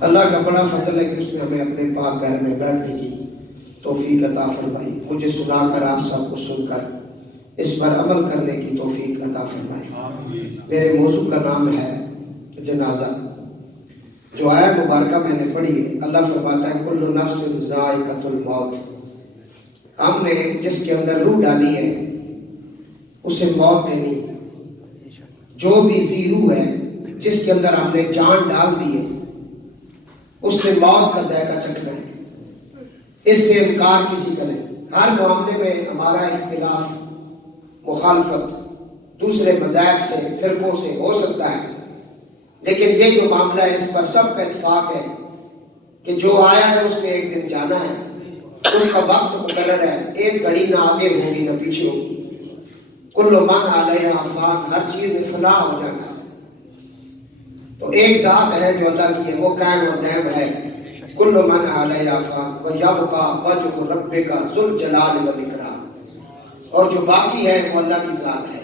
اللہ کا بڑا فضل ہے کہ اس نے ہمیں اپنے پاک گھر میں بیٹھنے کی توفیق عطا فرمائی، مجھے سنا کر آپ سب کو سن کر اس پر عمل کرنے کی توفیق عطا فرمائی۔ میرے موضوع کا نام ہے جنازہ۔ جو آیت مبارکہ میں نے پڑھی ہے، اللہ فرماتا ہے کل نفس ذائقۃ الموت۔ ہم نے جس کے اندر روح ڈالی ہے اسے موت دینی ہے۔ جو بھی ذی روح ہے، جس کے اندر ہم نے جان ڈال دی ہے، اس نے موت کا ذائقہ چکھنا ہے۔ اس سے انکار کسی کا نہیں۔ ہر معاملے میں ہمارا اختلاف، مخالفت دوسرے مذاہب سے، فرقوں سے ہو سکتا ہے، لیکن یہ جو معاملہ ہے اس پر سب کا اتفاق ہے کہ جو آیا ہے اس نے ایک دن جانا ہے، اس کا وقت مقرر ہے، ایک گھڑی نہ آگے ہوگی نہ پیچھے ہوگی۔ کل من علیہا فان، ہر چیز میں فنا ہو جانا ہے۔ تو ایک ذات ہے جو اللہ کی ہے، وہ قائم اور دائم ہے۔ کل من علیہا فان ویبقی وجہ ربک ذو الجلال والاکرام، اور جو باقی ہے وہ اللہ کی ذات ہے۔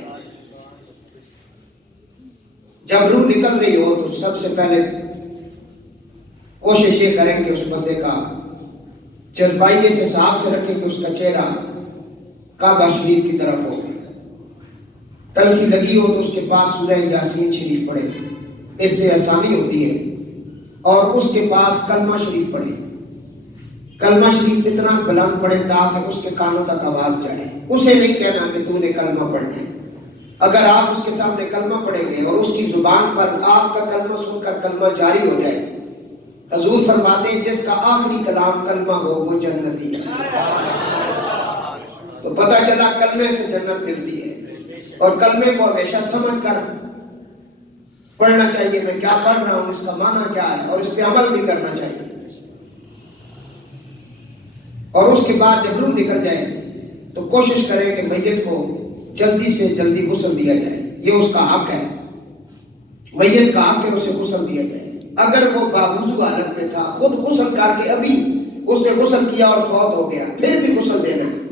جب روح نکل رہی ہو تو سب سے پہلے کوشش یہ کریں کہ اس بندے کا چرپائی اس حساب سے رکھیں کہ اس کا چہرہ کعبہ شریف کی طرف ہو۔ تلخی لگی ہو تو اس کے پاس سورہ یاسین شریف پڑھے، اس سے آسانی ہوتی ہے، اور اس کے پاس کلمہ شریف پڑھے۔ کلمہ شریف اتنا بلند پڑھے تاکہ اس کے کانوں تک آواز جائے۔ اسے نہیں کہنا کہ تو نے کلمہ پڑھنا ہے۔ اگر آپ اس کے سامنے کلمہ پڑھیں گے اور اس کی زبان پر آپ کا کلمہ سن کر کلمہ جاری ہو جائے، حضور فرماتے ہیں جس کا آخری کلام کلمہ ہو وہ جنتی ہے۔ تو پتہ چلا کلمے سے جنت ملتی ہے، اور کلمے کو ہمیشہ سمجھ کر پڑھنا چاہیے۔ میں کیا پڑھ رہا ہوں، اس کا معنی کیا ہے، اور اس پہ عمل بھی کرنا چاہیے۔ اور اس کے بعد جب روح نکل جائے تو کوشش کریں کہ میت کو جلدی سے جلدی غسل دیا جائے۔ یہ اس کا حق ہے، میت کا حق ہے، اسے غسل دیا جائے۔ اگر وہ باوضو حالت میں تھا، خود غسل کر کے ابھی اس نے غسل کیا اور فوت ہو گیا، پھر بھی غسل دینا ہے۔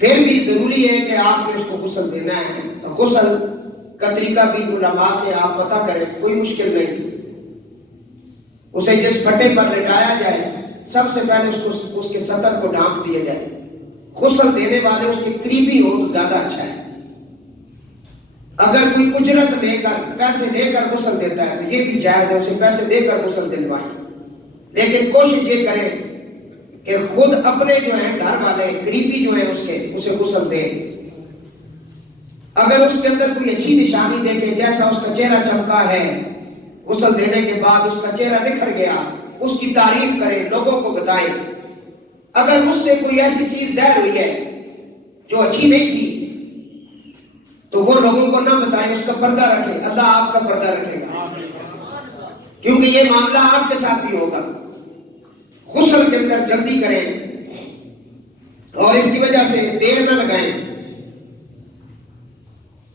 پھر بھی ضروری ہے کہ آپ نے اس کو غسل دینا ہے۔ اور غسل کا طریقہ بھی علماء سے آپ پتہ کریں، کوئی مشکل نہیں۔ اسے جس پھٹے پر لٹایا جائے، سب سے پہلے اس کے سطر کو ڈھانپ دیا جائے۔ غسل دینے والے اس کے قریبی ہو تو زیادہ اچھا ہے۔ اگر کوئی اجرت لے کر، پیسے لے کر غسل دیتا ہے تو یہ بھی جائز ہے، اسے پیسے دے کر غسل دلوائیں، لیکن کوشش یہ کریں کہ خود اپنے جو ہیں گھر والے قریبی جو ہیں اسے غسل دیں۔ اگر اس کے اندر کوئی اچھی نشانی دیکھیں، جیسا اس کا چہرہ چمکا ہے، غسل دینے کے بعد اس کا چہرہ نکھر گیا، اس کی تعریف کریں، لوگوں کو بتائیں۔ اگر اس سے کوئی ایسی چیز ظاہر ہوئی ہے جو اچھی نہیں تھی تو وہ لوگوں کو نہ بتائیں، اس کا پردہ رکھیں۔ اللہ آپ کا پردہ رکھے گا، کیونکہ یہ معاملہ آپ کے ساتھ بھی ہوگا۔ غسل کے اندر جلدی کریں اور اس کی وجہ سے دیر نہ لگائیں۔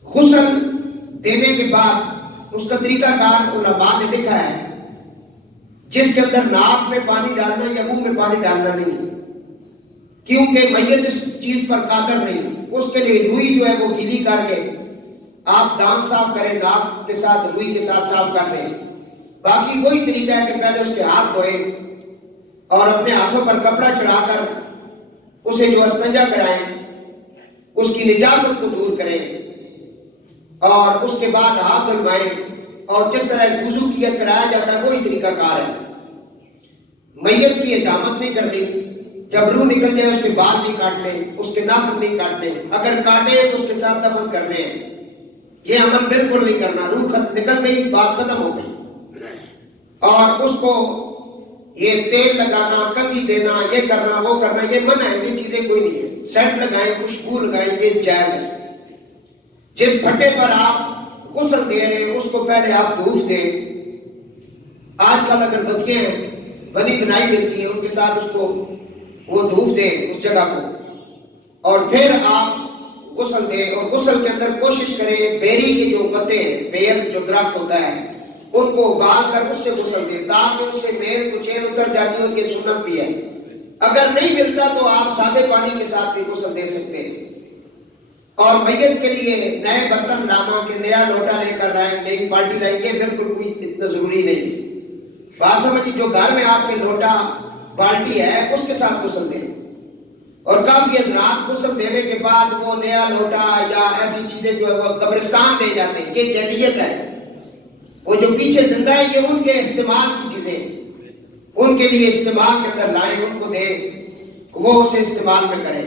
غسل دینے کے بعد اس کا طریقہ کار علماء نے لکھا ہے، جس کے اندر ناک میں پانی ڈالنا یا منہ میں پانی ڈالنا نہیں، کیونکہ میت اس چیز پر قادر نہیں۔ اس کے لیے روئی جو ہے وہ گیلی کر کے آپ دانت صاف کریں، ناک کے ساتھ روئی کے ساتھ صاف کر لیں۔ باقی وہی طریقہ ہے کہ پہلے اس کے ہاتھ دھوئیں اور اپنے ہاتھوں پر کپڑا چڑھا کر اسے جو استنجا کرائیں، اس کی نجاست کو دور کریں، اور اس کے بعد ہاتھ دھلوائیں، اور جس طرح وضو کیا کرایا جاتا ہے وہی طریقہ کار ہے۔ میت کی حجامت نہیں کرنی، جب روح نکل جائے اس کے بال نہیں کاٹنے، اس کے ناخن نہیں کاٹنے، اگر کاٹے تو اس کے ساتھ دفن کرنے ہیں۔ یہ عمل بالکل نہیں کرنا۔ روح نکل گئی، بات ختم ہو گئی، اور اس کو یہ تیل لگانا، کنگھی دینا، یہ کرنا وہ کرنا، یہ منع ہے، یہ چیزیں کوئی نہیں ہے۔ سینٹ لگائیں، خوشبو لگائیں، یہ جائز ہے۔ جس پھٹے پر آپ غسل دے رہے ہیں اس کو پہلے آپ دھوپ دیں۔ آج کل اگر بتیاں بنی بنائی ملتی ہیں، ان کے ساتھ اس کو وہ دھوپ دیں اس جگہ کو، اور پھر آپ غسل دیں۔ اور غسل کے اندر کوشش کریں بیری کے جو پتے ہیں، بیر جو درخت ہوتا ہے، ان کو اگال کر اس سے غسل دیں تاکہ اس سے میل کچیل اتر جاتی ہو۔ یہ سنت بھی ہے۔ اگر نہیں ملتا تو آپ سادے پانی کے ساتھ بھی غسل دے سکتے ہیں۔ اور میت کے لیے نئے برتن لانا کہ نیا لوٹا لے کر لائیں، نئی بالٹی لائیں، یہ بالکل کوئی اتنا ضروری نہیں ہے۔ بات سمجھی؟ جو گھر میں آپ کے لوٹا بالٹی ہے اس کے ساتھ غسل دیں. اور کافی حضرات غسل دینے کے بعد وہ نیا لوٹا یا ایسی چیزیں جو ہے وہ قبرستان دے جاتے ہیں. یہ جاہلیت ہے. وہ جو پیچھے زندہ ہے یہ ان کے استعمال کی چیزیں ہیں، ان کے لیے استعمال کے اندر لائیں، ان کو دیں، وہ اسے استعمال میں کریں.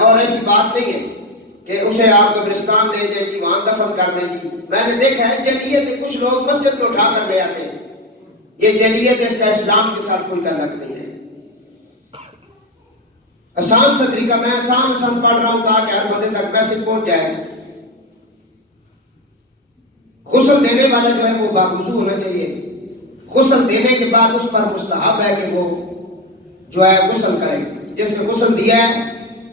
اور ایسی بات نہیں ہے کہ اسے آپ قبرستان لے جائیں گی، وہاں دفن کر دیں گی. میں نے دیکھا ہے جاہلیت ہے، کچھ لوگ مسجد میں اٹھا کر لے آتے ہیں. یہ جاہلیت ہے، اس کا اسلام کے ساتھ کوئی تعلق نہیں ہے. آسان سا طریقہ، میں آسان پڑھ رہا ہوں تاکہ ہر بندے تک میسج پہنچ جائے. غسل دینے والا جو ہے وہ باوضو ہونا چاہیے. غسل دینے کے بعد اس پر مستحب ہے کہ وہ جو ہے غسل کرے. جس نے غسل دیا ہے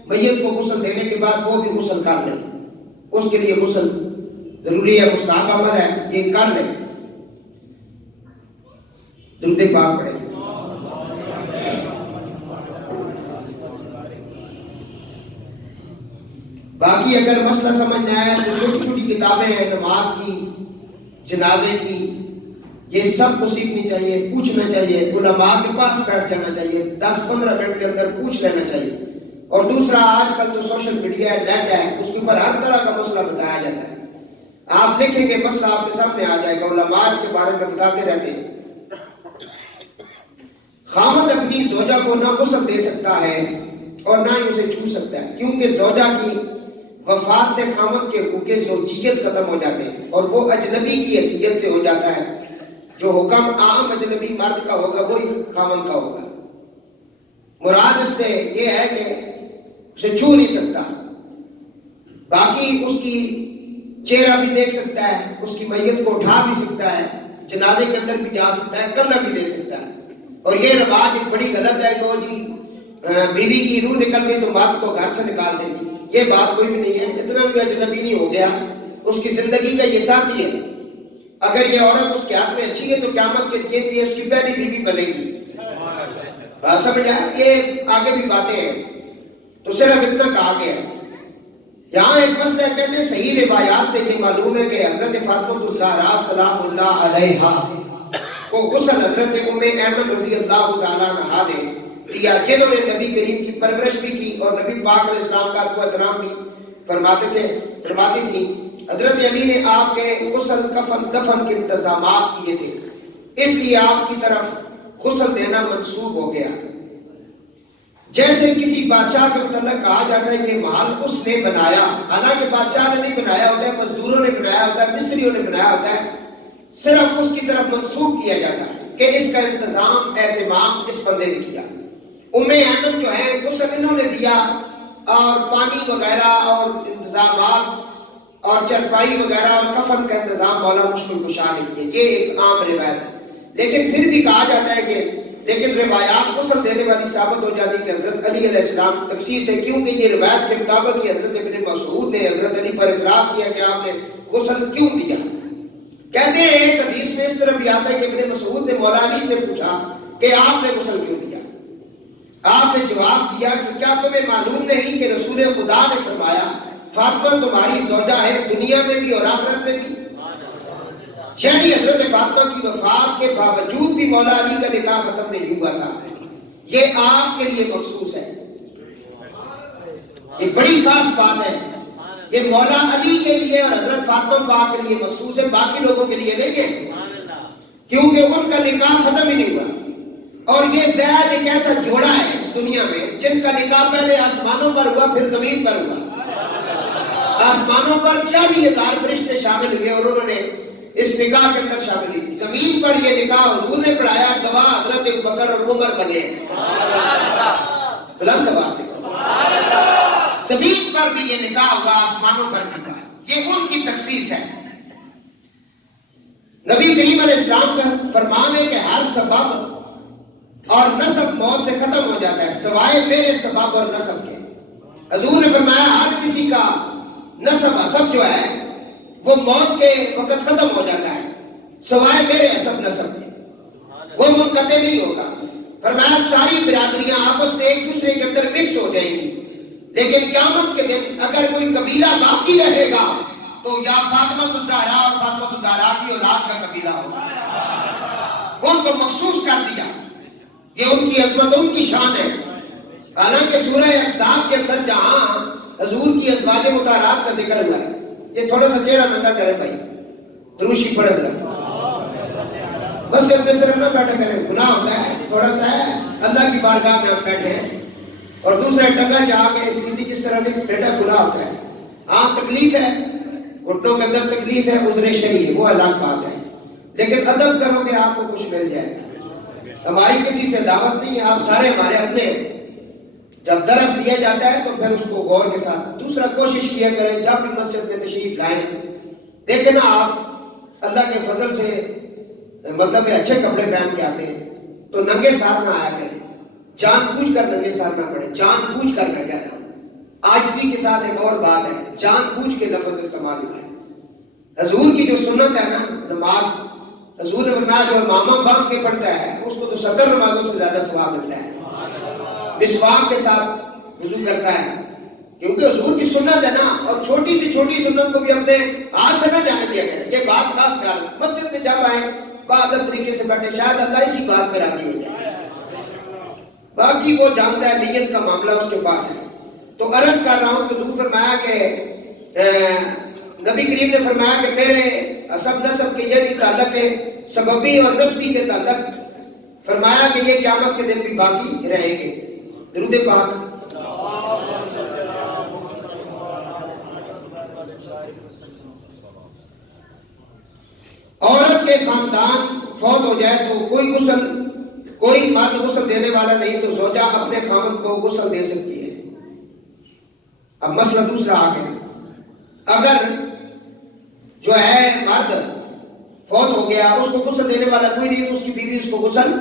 میت کو غسل دینے کے بعد وہ بھی غسل کر لے. اس کے لیے غسل ضروری ہے، مستحب عمل ہے، یہ کر لے. درود پاک پڑھیں. باقی اگر مسئلہ سمجھ میں آیا تو چھوٹی چھوٹی کتابیں ہیں نماز کی، جنازے کی، یہ سب کو سیکھنی چاہیے، پوچھنا چاہیے، علماء کے پاس بیٹھ جانا چاہیے، 10-15 منٹ کے اندر پوچھ لینا چاہیے. اور دوسرا، آج کل تو سوشل میڈیا ہے، نیٹ ہے، اس کے اوپر ہر طرح کا مسئلہ بتایا جاتا ہے. آپ لکھیں گے مسئلہ آپ کے سامنے آ جائے گا. علماء اس کے بارے میں بتاتے رہتے ہیں. خامد اپنی زوجہ کو نہ غسل دے سکتا ہے اور نہ ہی اسے چھو سکتا ہے، کیونکہ زوجہ کی وفات سے خامد کے حقوق زوجیت ختم ہو جاتے ہیں اور وہ اجنبی کی حیثیت سے ہو جاتا ہے. جو حکم عام اجنبی مرد کا ہوگا وہی خامد کا ہوگا. مراد اس سے یہ ہے کہ اسے چھو نہیں سکتا. باقی اس کی چہرہ بھی دیکھ سکتا ہے، اس کی میت کو اٹھا بھی سکتا ہے، جنازے کے اندر بھی جا سکتا ہے، کندھا بھی دیکھ سکتا ہے. اور یہ رواج ایک بڑی غلط ہے کہ جی بیوی کی روح نکل گئی تو مرد کو گھر سے نکال دیتی. یہ بات کوئی بھی نہیں ہے. اتنا بھی اجنبی نہیں ہو گیا، اس کی زندگی کا یہ ساتھی ہے. اگر یہ عورت اس کے ہاتھ میں اچھی ہے تو قیامت کے دن بھی اس کی پہلی بیوی بنے گی. بات سمجھ آیا؟ یہ آگے بھی باتیں ہیں، تو صرف اتنا کہا گیا. یہاں ایک مسئلہ کہتے ہیں صحیح روایات سے یہ معلوم ہے کہ حضرت فاطمہ الزہرا سلام اللہ علیہا کو غسل حضرت ام ایمن رضی اللہ تعالیٰ عنہا نے دیا، جنہوں نے نبی کریم کی پرورش بھی کی اور نبی پاک علیہ السلام کا ادب و احترام بھی فرماتی تھی. حضرت علی نے آپ کے غسل کفن دفن کے انتظامات کیے تھے، اس لیے آپ کی طرف غسل دینا منسوب ہو گیا. جیسے کسی بادشاہ کے متعلق کہا جاتا ہے یہ محل اس نے بنایا، حالانکہ بادشاہ نے نہیں بنایا ہوتا ہے، مزدوروں نے بنایا ہوتا ہے، مستریوں نے بنایا ہوتا ہے. صرف اس کی طرف منسوب کیا جاتا ہے کہ اس کا انتظام اہتمام اس بندے نے کیا. ام ایمن جو ہے غسل انہوں نے دیا اور پانی وغیرہ اور انتظامات اور چرپائی وغیرہ اور کفن کا انتظام مولا مشکل کشا نے کیا. یہ ایک عام روایت ہے. لیکن پھر بھی کہا جاتا ہے کہ لیکن روایات غسل دینے والی ثابت ہو جاتی ہے کہ حضرت علی علیہ السلام کی تخصیص ہے، کیونکہ یہ روایت کے مطابق حضرت ابن مسعود نے حضرت علی پر اعتراض کیا کہ آپ نے غسل کیوں دیا. کہتے ہیں ایک حدیث میں اس طرح بھی آتا ہے کہ ابن مسعود نے مولا علی سے پوچھا کہ آپ نے غسل کیوں دیا. آپ نے جواب دیا کہ کیا تمہیں معلوم نہیں کہ رسول خدا نے فرمایا فاطمہ تمہاری زوجہ ہے دنیا میں بھی اور آخرت میں بھی. یعنی حضرت فاطمہ کی وفات کے باوجود بھی مولا علی کا نکاح ختم نہیں ہوا تھا. یہ آپ کے لیے مخصوص ہے، یہ بڑی خاص بات ہے. یہ مولا علی کے لیے اور حضرت فاطمہ پاک کے لیے مخصوص ہے، باقی لوگوں کے لیے نہیں ہے، کیونکہ ان کا نکاح ختم ہی نہیں ہوا. اور یہ بیعت ایک ایسا جوڑا ہے اس دنیا میں جن کا نکاح پہلے آسمانوں پر ہوا پھر زمین پر ہوا. آسمانوں پر 40,000 فرشتے شامل ہوئے اور انہوں نے اس نکاح کے اندر شامل ہوئی. زمین پر یہ نکاح حضور نے پڑھایا، گواہ حضرت ابوبکر اور عمر بنے. بلند آواز سے زمین پر بھی یہ نکاح ہوا، آسمانوں پر بھی ہوا. یہ ان کی تخصیص ہے. نبی کریم علیہ السلام کا فرمان ہے کہ ہر سبب اور نسب موت سے ختم ہو جاتا ہے سوائے میرے سبب اور نسب کے. حضور نے فرمایا ہر کسی کا نسب حسب جو ہے وہ موت کے وقت ختم ہو جاتا ہے سوائے میرے حسب نسب کے، وہ منقطع نہیں ہوگا. فرمایا ساری برادریاں آپس میں ایک دوسرے کے اندر مکس ہو جائیں گی، لیکن قیامت کے دن اگر کوئی قبیلہ باقی رہے گا تو یا فاطمہ الزہرا اور فاطمہ الزہرا کی اولاد کا قبیلہ ہوگا. ان کو مخصوص کر دیا. یہ ان کی عظمت، ان کی شان ہے. حالانکہ سورہ احزاب کے اندر جہاں حضور کی ازواج مطہرات کا ذکر ہوا ہے، یہ تھوڑا سا چہرہ ننگا کرے بھائی، دروشی پڑھ ذرا. بس اپنے صرف نہ بیٹھا کریں، گناہ ہوتا ہے تھوڑا سا ہے. اللہ کی بارگاہ میں ہم بیٹھے ہیں اور دوسرے ٹنگا جا کے سیدھی کس طرح نہیں بیٹا، گناہ ہوتا ہے. ہاں تکلیف ہے، گھٹنوں کے اندر تکلیف ہے، عذر شرعی ہے، وہ الگ بات ہے. لیکن ادب کرو گے آپ کو کچھ مل جائے گا. ہماری کسی سے دعوت نہیں ہے، آپ سارے ہمارے اپنے. جب درس دیا جاتا ہے تو پھر اس کو غور کے ساتھ. دوسرا کوشش کیا کریں جب بھی مسجد میں تشریف لائیں، دیکھیں نا آپ اللہ کے فضل سے مطلب اچھے کپڑے پہن کے آتے ہیں تو ننگے سار نہ آیا کریں. جان بوجھ کر ننگے سار نہ پڑے، جان بوجھ کر میں کہہ رہا ہوں. عاجزی کے ساتھ ایک اور بات ہے، جان بوجھ کے لفظ استعمال ہوا ہے. حضور کی جو سنت ہے نا نماز، حضور نے فرمایا جو امامہ باندھ کے پڑھتا ہے اس کو تو 70 نمازوں سے زیادہ ثواب ملتا ہے. مسواک کے ساتھ وضو کرتا ہے کیونکہ حضور کی سنت ہے نا. اور چھوٹی سی چھوٹی سنت کو بھی اپنے ہاتھ سے نہ جانے دیا کریں. یہ بات خاص کر مسجد میں جب آئے بادت طریقے سے بیٹھے، شاید اللہ اسی بات پہ راضی ہو جائے. باقی وہ جانتا ہے نیت کا معاملہ اس کے پاس ہے. تو عرض کر رہا ہوں کہ حضور فرمایا کہ نبی کریم نے فرمایا کہ میرے حسب نسب کے یہ نہیں تعلق ہے سببی اور نسبی کے تعلق. فرمایا کہ یہ قیامت کے دن بھی باقی رہیں گے. درود پاک. عورت کے خاندان فوت ہو جائے تو کوئی مرد غسل دینے والا نہیں تو زوجہ اپنے خاوند کو غسل دے سکتی ہے. اب مسئلہ دوسرا آ گیا. اگر جو ہے مرد فوت ہو گیا، اس کو غسل دینے والا کوئی نہیں تو اس کی بیوی اس کو غسل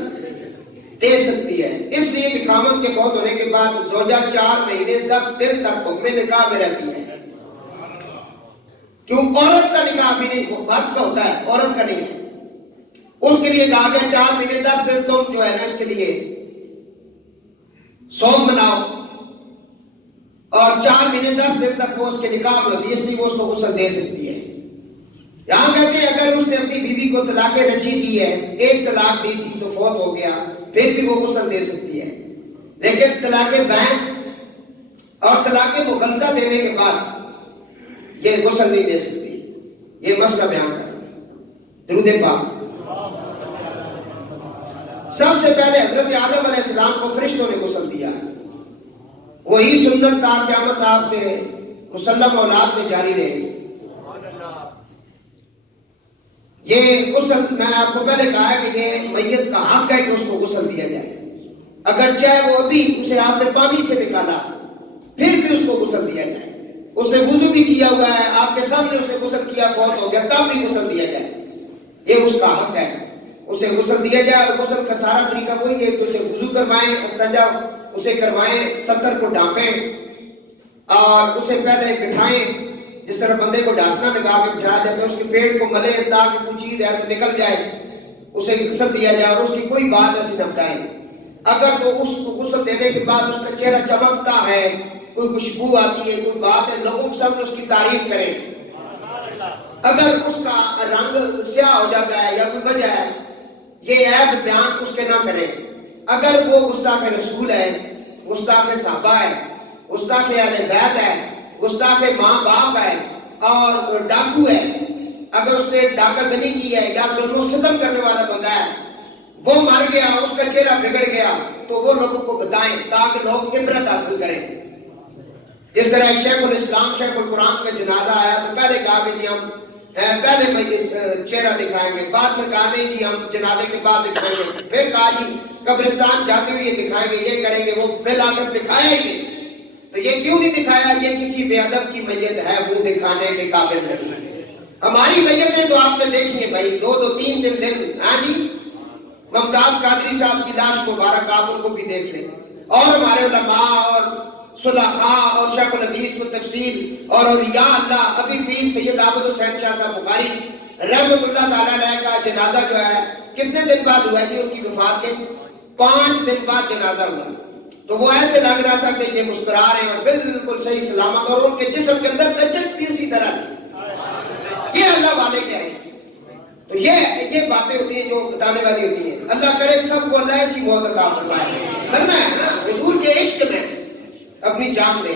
دے سکتی ہے. اس لیے کہ خاوند کے فوت ہونے کے بعد زوجہ 4 مہینے 10 دن تک حکم نکاح میں رہتی ہے. کیوں؟ عورت کا نکاح بھی نہیں، مرد کا ہوتا ہے، عورت کا نہیں ہے. اس کے لیے کہا گیا 4 مہینے 10 دن تم جو ہے نا اس کے لیے صوم مناؤ، اور 4 مہینے 10 دن تک وہ اس کے نکاح میں ہوتی ہے، اس لیے وہ اس کو غسل دے سکتی ہے. یہاں کہتے ہیں اگر اس نے اپنی بیوی کو طلاق رجی دی ہے، ایک طلاق دی تھی تو فوت ہو گیا، پھر بھی وہ غسل دے سکتی ہے. لیکن طلاق بائن اور طلاق مغلظہ دینے کے بعد یہ غسل نہیں دے سکتی. یہ مسئلہ بیان کر. درود پاک. سب سے پہلے حضرت آدم علیہ السلام کو فرشتوں نے غسل دیا. وہی سنت تا قیامت آپ کے مسلم اولاد میں جاری رہے گی. یہ غسل میں آپ کو پہلے کہا ہے کہ یہ میت کا حق ہے کہ اس کو غسل دیا جائے. اگر چاہے وہ ابھی اسے آپ نے پانی سے نکالا پھر بھی اس کو غسل دیا جائے. اس نے وضو بھی کیا ہوا ہے، آپ کے سامنے اس نے غسل کیا، فوت ہو گیا، تب بھی غسل دیا جائے. یہ اس کا حق ہے، اسے غسل دیا جائے. اور غسل کا سارا طریقہ وہی ہے کہ اسے وضو کروائیں، استنجا اسے کروائیں، سطر کو ڈھانپیں اور اسے پہلے بٹھائیں جس طرح بندے کو ڈھانسنا لگا کے بٹھایا جاتا ہے. اس کے پیٹ کو ملے تاکہ کوئی چیز ہے تو نکل جائے، اسے غسل دیا جائے اور اس کی کوئی بات ایسی نہ بتائیں. اگر تو اس کو غسل دینے کے بعد اس کا چہرہ چمکتا ہے، کوئی خوشبو آتی ہے، کوئی بات ہے، لوگوں کے سامنے اس کی تعریف کریں. اگر اس کا رنگ سیاہ ہو جاتا ہے یا کوئی وجہ ہے، یہ عیب بیان اس کے نہ کریں. اگر وہ گستاخ رسول ہے، گستاخ صحابہ ہے، گستاخ اہل بیت ہے، گستاخ ماں باپ ہے اور ڈاکو ہے، اگر اس نے ڈاکہ زنی کی ہے یا ظلم و ستم کرنے والا بندہ ہے، وہ مر گیا، اس کا چہرہ بگڑ گیا، تو وہ لوگوں کو بتائیں تاکہ لوگ عبرت حاصل کریں. جس طرح ایک شیخ الاسلام شیخ القرآن کا جنازہ آیا تو پہلے کہا کہ جی ہم پہلے چہرہ دکھائیں گے، بعد میں کہا نہیں جی ہم جنازے کے بعد دکھائیں گے، پھر کہا جی قبرستان جاتے ہوئے دکھائیں گے، یہ کریں گے. وہ ملا کر دکھایا ہی نہیں. تو یہ کیوں نہیں دکھایا؟ یہ کسی بے ادب کی میت ہے، وہ دکھانے کے قابل نہیں. ہماری میتیں تو آپ نے دیکھی ہیں بھائی، 2-3 دن. ہاں جی، ممتاز قادری صاحب کی لاش مبارک آپ ان کو بھی دیکھ لیں، اور ہمارے علماء اور صلحاء اور شیخ الحدیث و تفسیر اور اولیاء اللہ. ابھی پیر سید عابد حسین شاہ صاحب بخاری رحمت اللہ تعالیٰ علیہ کا جنازہ جو ہے کتنے دن بعد ہوا ہے جی؟ ان کی وفات کے 5 دن بعد جنازہ ہوا. تو وہ ایسے لگ رہا تھا کہ یہ مسکرا رہے ہیں اور بالکل صحیح سلامت، اور ان کے جسم کے اندر لچک بھی اسی طرح تھی. یہ اللہ والے کیا ہیں. تو یہ باتیں ہوتی ہیں جو بتانے والی ہوتی ہیں. اللہ کرے سب کو اللہ ایسی موت عطا فرمائے. کرنا ہے نا حضور کے عشق میں اپنی جان دے.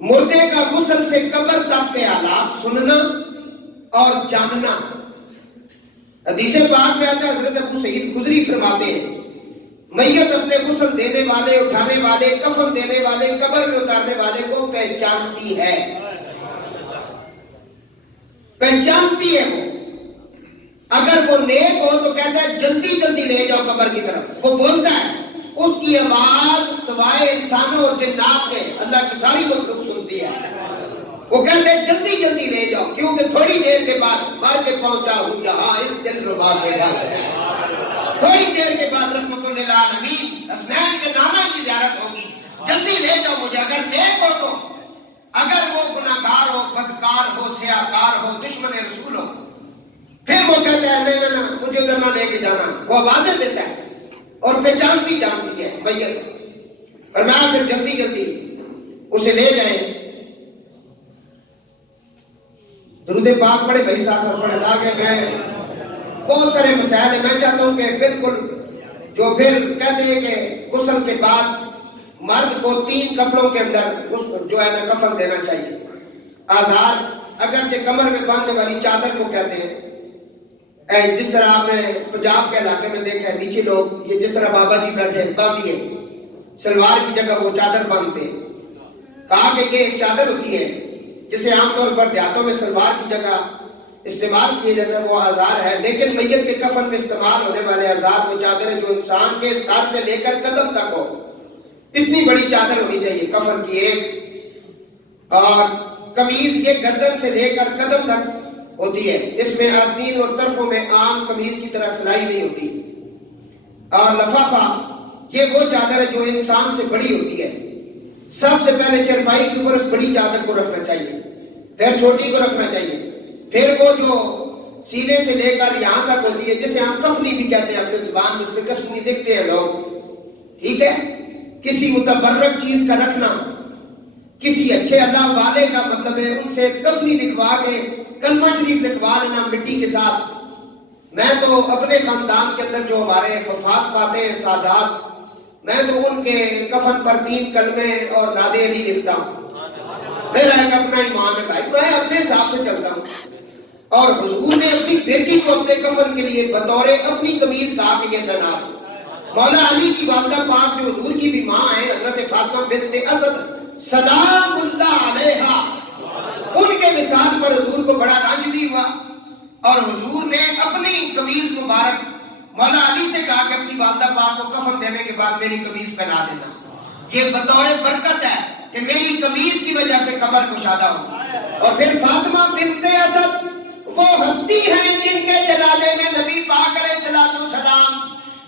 مردے کا غسل سے قبر تک کے حالات سننا اور جاننا. حدیث پاک میں آتا ہے حضرت ابو سعید خدری فرماتے ہیں میت اپنے غسل دینے والے, اٹھانے والے, کفن دینے والے, قبر میں اتارنے والے کو پہچانتی ہے. پہچانتی ہے وہ. اگر وہ نیک ہو تو کہتا ہے جلدی جلدی لے جاؤ قبر کی طرف. وہ بولتا ہے, اس کی آواز سوائے انسانوں اور جنات سے اللہ کی ساری مخلوق سنتی ہے. وہ کہتے ہیں جلدی جلدی لے جاؤ کیونکہ تھوڑی دیر کے بعد مر کے پہنچا ہوں یہاں اس دل ربا کے بعد ہے. تھوڑی دیر کے بعد رحمت للعالمین حسنین کے نانا کی زیارت ہوگی. جلدی لے جاؤ مجھے. اگر نیک ہو تو, اگر وہ گناہگار ہو, بدکار ہو, سیاہکار ہو, دشمن رسول ہو, پھر وہ کہتا ہے نہیں مجھے ادھر نہ لے کے جانا. وہ آوازیں دیتا ہے اور پہچانتی جانتی ہے میت. فرمایا پھر جلدی جلدی اسے لے جائیں. درود پاک پڑھے بھائی ساتھ پڑھے تاکہ میں بہت سارے مسائل ہیں. میں چاہتا ہوں کہ بالکل جو پھر کہتے ہیں کہ غسل کے بعد مرد کو 3 کپڑوں کے اندر جو ہے نا کفن دینا چاہیے. آزار اگرچہ کمر میں باندھنے والی چادر کو کہتے ہیں, جس طرح آپ نے پنجاب کے علاقے میں دیکھا ہے نیچے لوگ یہ جس طرح بابا جی بیٹھے باندھیے, سلوار کی جگہ وہ چادر باندھتے ہیں. کہا کہ یہ ایک چادر ہوتی ہے جسے عام طور پر دیہاتوں میں سلوار کی جگہ استعمال کیے جاتا ہے, وہ آزار ہے. لیکن میت کے کفن میں استعمال ہونے والے آزار وہ چادر ہے جو انسان کے سر سے لے کر قدم تک ہو. اتنی بڑی چادر ہونی چاہیے کفن کی ایک. اور قمیض یہ گردن سے لے کر قدم تک ہوتی ہے. اس میں آستین اور طرفوں میں عام قمیض کی طرح سلائی نہیں ہوتی. اور لفافہ یہ وہ چادر ہے جو انسان سے بڑی ہوتی ہے. سب سے پہلے چرپائی کے اوپر اس بڑی چادر کو رکھنا چاہیے, پھر چھوٹی کو رکھنا چاہیے, پھر وہ جو سینے سے لے کر یہاں تک ہوتی ہے جسے ہم کفنی بھی کہتے ہیں اپنے زبان میں, اس پہ کفنی لکھتے ہیں لوگ. ٹھیک ہے, کسی متبرک چیز کا رکھنا, کسی اچھے اللہ والے کا مطلب ہے ان سے کفنی لکھوا کے کلمہ شریف لکھوا لینا مٹی کے ساتھ. میں تو اپنے خاندان کے اندر جو ہمارے وفات پاتے ہیں سادات, میں تو ان کے کفن پر 3 کلمے اور ناد علی لکھتا ہوں. میرا ایک اپنا ایمان ہے بھائی, میں اپنے حساب سے چلتا ہوں. اور حضور نے اپنی بیٹی کو اپنے کفن کے لیے بطور اپنی قمیض کہا کہ یہ پہنا دو. مولا علی کی والدہ پاک جو حضور کی بھی ماں ہے حضرت فاطمہ بنت اسد سلام اللہ علیہا, ان کے مثال پر حضور کو بڑا رنج بھی ہوا. اور حضور نے اپنی قمیض مبارک مولا علی سے کہا کہ اپنی والدہ پاک کو کفن دینے کے بعد میری قمیض پہنا دینا. یہ بطور برکت ہے کہ میری قمیض کی وجہ سے قبر کشادہ ہوگی. اور پھر فاطمہ بنت اسد وہ ہستی ہیں جن کے جنازے میں نبی پاک علیہ السلام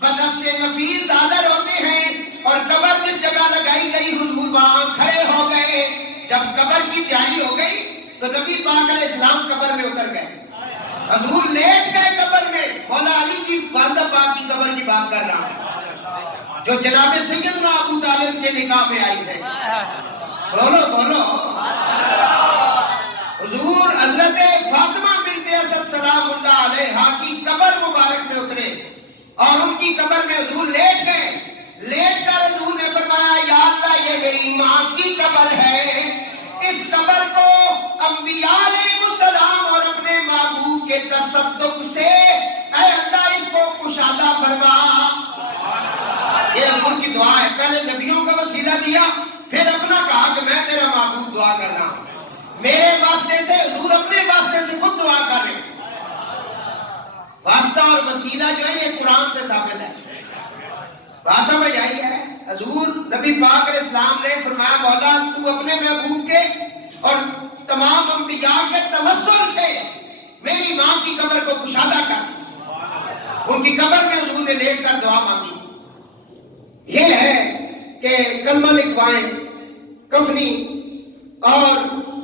بنفس نفیس حاضر ہوتے ہیں. اور قبر جس جگہ لگائی گئی حضور وہاں کھڑے ہو گئے. جب قبر کی تیاری ہو گئی تو نبی پاک علیہ السلام قبر میں اتر گئے. حضور لیٹ گئے قبر میں. مولا علی کی والدہ پاک کی قبر کی بات کر رہا ہوں جو جناب سیدنا ابو طالب کے نکاح میں آئی ہے. بولو بولو. حضور حضرت فاطمہ بنت اسد سلام اللہ علیہا کی قبر مبارک میں اترے اور ان کی قبر میں حضور لیٹ گئے. لیٹ کر حضور نے فرمایا یا اللہ یہ میری ماں کی قبر ہے, اس قبر کو انبیاء علیہ السلام اور اپنے محبوب کے تصدق سے اے اللہ اس کو کشادہ فرما. یہ حضور کی دعا ہے. پہلے نبیوں کا وسیلہ دیا, پھر اپنا کہا کہ میں تیرا محبوب دعا کر رہا ہوں. میرے واسطے سے حضور اپنے واسطے سے خود دعا کر رہے ہیں. واسطہ اور وسیلہ جو ہے یہ قرآن سے ثابت ہے. بات سمجھ آئی ہے. حضور نبی پاک علیہ السلام نے فرمایا مولا تو اپنے محبوب کے اور تمام انبیاء کے توسل سے میری ماں کی قبر کو کشادہ کر. ان کی قبر میں حضور نے لیٹ کر دعا مانگی. یہ ہے کہ کلمہ لکھوائیں, کفنی اور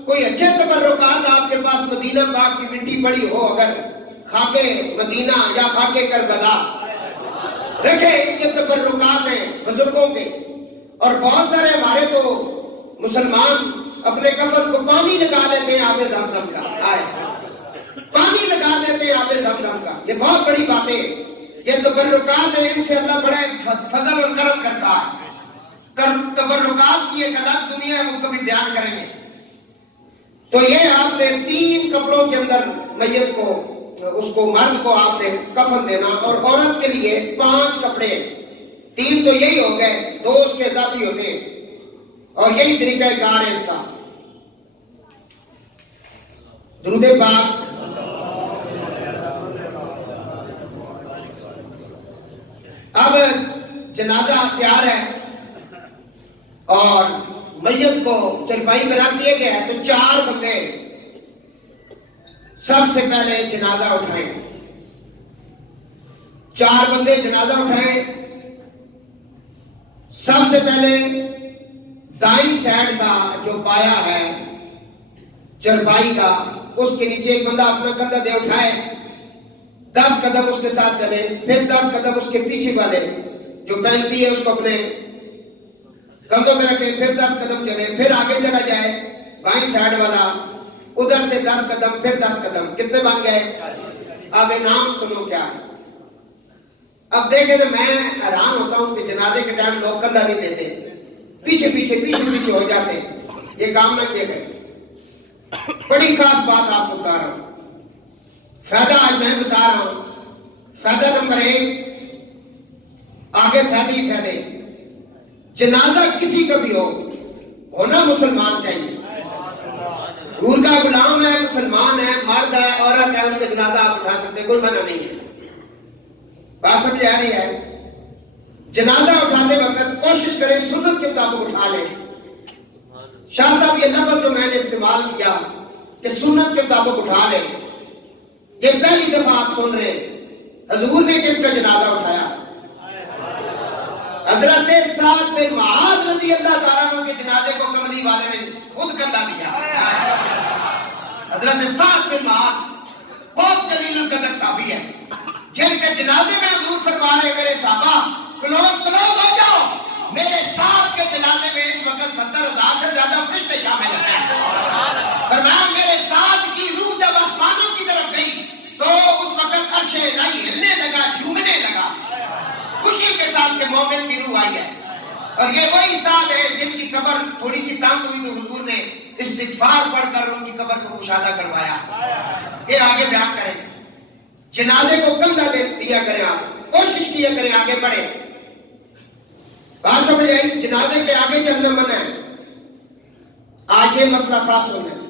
کوئی اچھے تبرکات آپ کے پاس مدینہ پاک کی مٹی پڑی ہو, اگر خاکے مدینہ یا خاکے کربلا رکھیں, یہ تبرکات ہیں بزرگوں کے. اور بہت سارے ہمارے تو مسلمان اپنے کفن کو پانی لگا لیتے ہیں آب زمزم کا. آئے پانی لگا دیتے ہیں آب زمزم کا. یہ بہت بڑی باتیں، یہ تبرکات ہیں، ان سے اللہ بڑے فضل اور کرم کرتا ہے. تبرکات کی ایک الگ دنیا ہے، وہ کبھی بیان کریں گے. تو یہ آپ نے 3 کپڑوں کے اندر میت کو، اس کو مرد کو آپ نے کفن دینا، اور عورت کے لیے 5 کپڑے. 3 تو یہی ہو گئے، 2 اس کے اضافی ہوتے ہیں، اور یہی طریقہ کار ہے اس کا. درود پاک. اب جنازہ تیار ہے اور میت کو چرپائی میں رکھ دیا گیا ہے، تو 4 بندے سب سے پہلے جنازہ اٹھائیں. 4 بندے جنازہ اٹھائیں. سب سے پہلے دائیں سائڈ کا جو پایا ہے چرپائی کا، اس کے نیچے ایک بندہ اپنا کندھا دے اٹھائے، 10 قدم اس کے ساتھ چلے، پھر 10 قدم اس کے پیچھے والے جو پہنتی ہے اس کو اپنے کندھوں میں رکھے، پھر 10 قدم چلے، پھر آگے چلا جائے بائیں سائڈ والا، ادھر سے 10 قدم، پھر 10 قدم. کتنے بن گئے؟ اب انعام سنو کیا ہے. اب دیکھیں نا، میں حیران ہوتا ہوں کہ جنازے کے ٹائم لوگ کندھا نہیں دیتے، پیچھے پیچھے پیچھے پیچھے ہو جاتے ہیں. یہ کام نہ کیا کریں. بڑی خاص بات آپ کو بتا رہا ہوں، فائدہ آج میں بتا رہا ہوں. فائدہ نمبر 1، آگے فائدے ہی فائدے. جنازہ کسی کا بھی ہونا مسلمان چاہیے. حور کا غلام ہے، مسلمان ہے، مرد ہے، عورت ہے، اس کا جنازہ آپ اٹھا سکتے، کوئی منع نہیں ہے. بات سمجھ آ رہی ہے؟ جنازہ اٹھاتے وقت کوشش کریں سنت کے مطابق اٹھا لیں. شاہ صاحب یہ لفظ جو میں نے استعمال کیا کہ سنت کے مطابق اٹھا لیں، یہ پہلی دفعہ آپ سن رہے ہیں. حضور نے کس کا جنازہ اٹھایا؟ حضرت سعد بن معاذ رضی اللہ تعالیٰ عنہ کے جنازے کو کملی والے نے خود کندھا دیا. حضرت سعد بن معاذ بہت جلیل القدر صحابی ہے، جن کے جنازے میں حضور فرما رہے میرے صحابہ کلوز ہو جاؤ، میرے صاحب کے جنازے میں اس وقت 70,000 سے زیادہ فرشتے شامل ہیں. فرمایا میرے صاحب کی روح جب آسمانوں کی طرف گئی تو اس وقت عرش الہی ہلنے لگا، جھومنے لگا، خوشی کے ساتھ کہ مومن کی روح آئی ہے. اور یہ وہی سعد ہے جن کی قبر تھوڑی سی تنگ ہوئی تو حضور نے استغفار پڑھ کر ان کی قبر کو کشادہ کروایا. یہ آگے بیان کریں. جنازے کو کندھا دیا کریں، آپ کوشش کیا کریں آگے بڑھیں. بات سمجھ آئی؟ جنازے کے آگے چلنا منع ہے. آج یہ مسئلہ خاص ہونا ہے.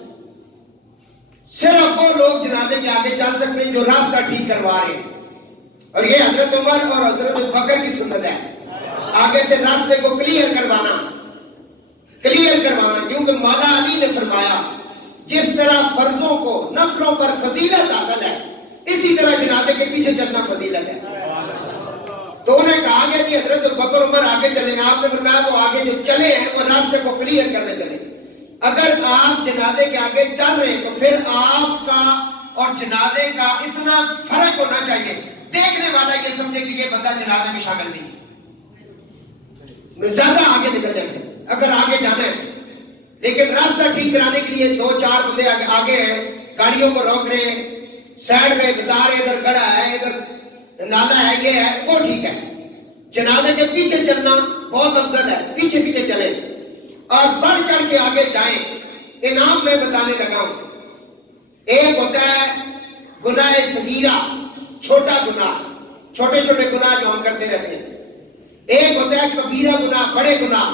صرف وہ لوگ جنازے کے آگے چل سکتے ہیں جو راستہ ٹھیک کروا رہے ہیں، اور یہ حضرت عمر اور حضرت بکر کی سنت ہے. آگے سے راستے کو کلیئر کروانا، کیونکہ مولا علی نے فرمایا جس طرح فرضوں کو نفلوں پر فضیلت حاصل ہے، اسی طرح جنازے کے پیچھے چلنا فضیلت ہے. تو انہیں کہا گیا کہ حضرت بکر عمر آگے چلیں. آپ نے فرمایا وہ آگے جو چلے ہیں وہ راستے کو کلیئر کرنے چلے. اگر آپ جنازے کے آگے چل رہے ہیں تو پھر آپ کا اور جنازے کا اتنا فرق ہونا چاہیے دیکھنے والا یہ سمجھے کہ یہ بندہ جنازے میں شامل نہیں ہے، زیادہ آگے نکل جائیں گے اگر آگے جانا ہے. لیکن راستہ ٹھیک کرانے کے لیے 2-4 بندے آگے ہیں، گاڑیوں کو روک رہے ہیں، سائڈ میں بتا رہے ادھر گڑھا ہے، ادھر نالا ہے، یہ ہے، وہ ٹھیک ہے. جنازے کے پیچھے چلنا بہت افضل ہے، پیچھے پیچھے چلیں اور بڑھ چڑھ کے آگے جائیں. انعام میں بتانے لگا ہوں. ایک ہوتا ہے گناہ صغیرہ، چھوٹا گناہ، چھوٹے چھوٹے گناہ جو ہم کرتے رہتے ہیں. ایک ہوتا ہے کبیرہ گناہ، بڑے گناہ.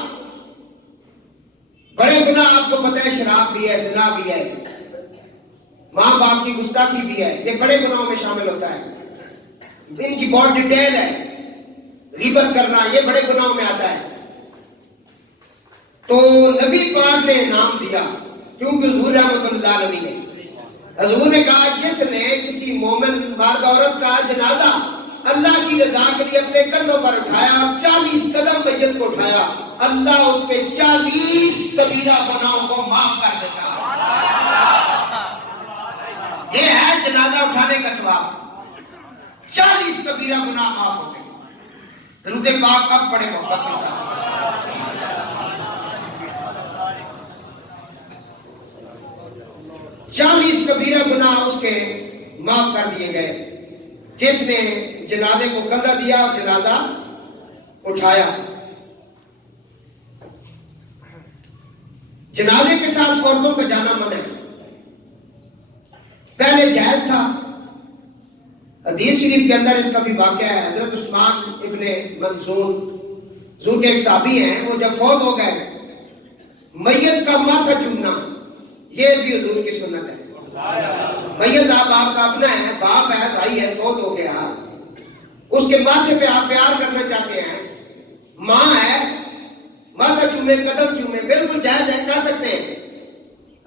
بڑے گناہ آپ کو پتہ ہے شراب بھی ہے، زنا بھی ہے، ماں باپ کی گستاخی بھی ہے، یہ بڑے گناہوں میں شامل ہوتا ہے. ان کی بہت ڈیٹیل ہے. غیبت کرنا یہ بڑے گناہوں میں آتا ہے. تو نبی پاک نے نام دیا کیونکہ حضور رحمت اللہ علیہ نے حضور نے کہا جس نے کسی مومن مرد عورت کا جنازہ اللہ کی رضا کے لیے اپنے کندھوں پر اٹھایا، 40 قدم میت کو اٹھایا، اللہ اس کے 40 کبیرہ گناہوں کو معاف کر دیتا. یہ ہے جنازہ اٹھانے کا ثواب. 40 کبیرہ گناہ معاف ہو گئے. درود پاک اب پڑھے محبت کے ساتھ. 40 کبیرہ گناہ اس کے معاف کر دیے گئے. جس نے جنازے کو کندھا دیا اور جنازہ اٹھایا. جنازے کے ساتھ عورتوں کا جانا منع ہے. پہلے جائز تھا. حدیث شریف کے اندر اس کا بھی واقعہ ہے. حضرت عثمان ابن منصور حضور کے ایک صحابی ہیں, وہ جب فوت ہو گئے میت کا ماتھا چومنا یہ بھی حضور کی سنت ہے. میت آپ کا اپنا ہے, باپ ہے, بھائی ہے, فوت ہو گیا, اس کے ماتھے پہ آپ پیار کرنا چاہتے ہیں, ماں ہے, ماتھا چومے, قدم چومے, بالکل جائز ہے, کر سکتے ہیں.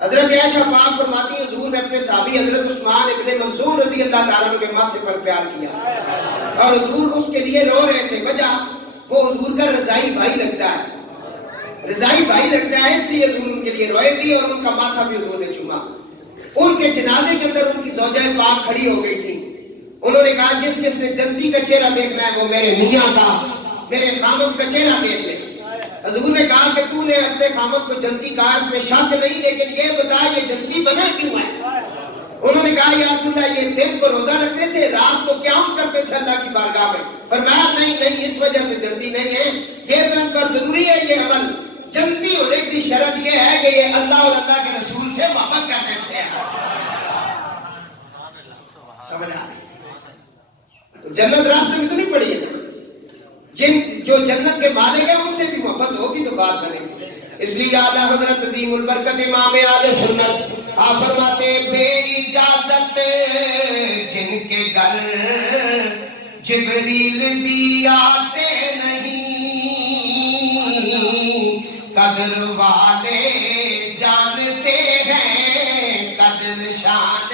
حضرت عائشہ پاک فرماتی ہیں حضور نے اپنے صحابی حضرت عثمان ابن منصور رضی اللہ تعالیٰ عنہ کے ماتھے پر پیار کیا اور حضور اس کے لیے رو رہے تھے. وجہ وہ حضور کا رضائی بھائی لگتا ہے, رضائی بھائی لگتا ہے, اس لیے حضور ان کے لیے روئے بھی اور ان کا ماتھا بھی حضور نے چوما. ان کے جنازے کے اندر ان کی زوجہ پاک کھڑی ہو گئی تھی. انہوں نے کہا جس جس نے جنتی کا چہرہ دیکھنا ہے وہ میرے میاں کا, میرے خامد کا چہرہ دیکھ لے. حضور نے کہا کہ تو نے اپنے خامد کو جنتی کہا, اس میں شک نہیں, لیکن یہ بتا یہ جنتی بنا کیوں ہے؟ انہوں نے کہا یا رسول اللہ یہ دن کو روزہ رکھتے تھے, رات کو قیام کرتے تھے اللہ کی بارگاہ میں. فرمایا نہیں اس وجہ سے جنتی نہیں ہے, یہ تو ان پر ضروری ہے یہ عمل. جنتی ہونے کی شرط یہ ہے کہ یہ اللہ اور اللہ کے رسول سے محبت کرتے تھے. سمجھ آ رہی؟ تو جنت راستے میں تو نہیں پڑی ہے نا. جو جنت کے مالک ہیں ان سے بھی محبت ہوگی تو بات بنے گی. اس لیے اعلیٰ حضرت عظیم البرکت امام اہل سنت آپ فرماتے بے اجازت جن کے گھر جبریل بھی آتے نہیں, قدر والے جانتے ہیں قدر شان.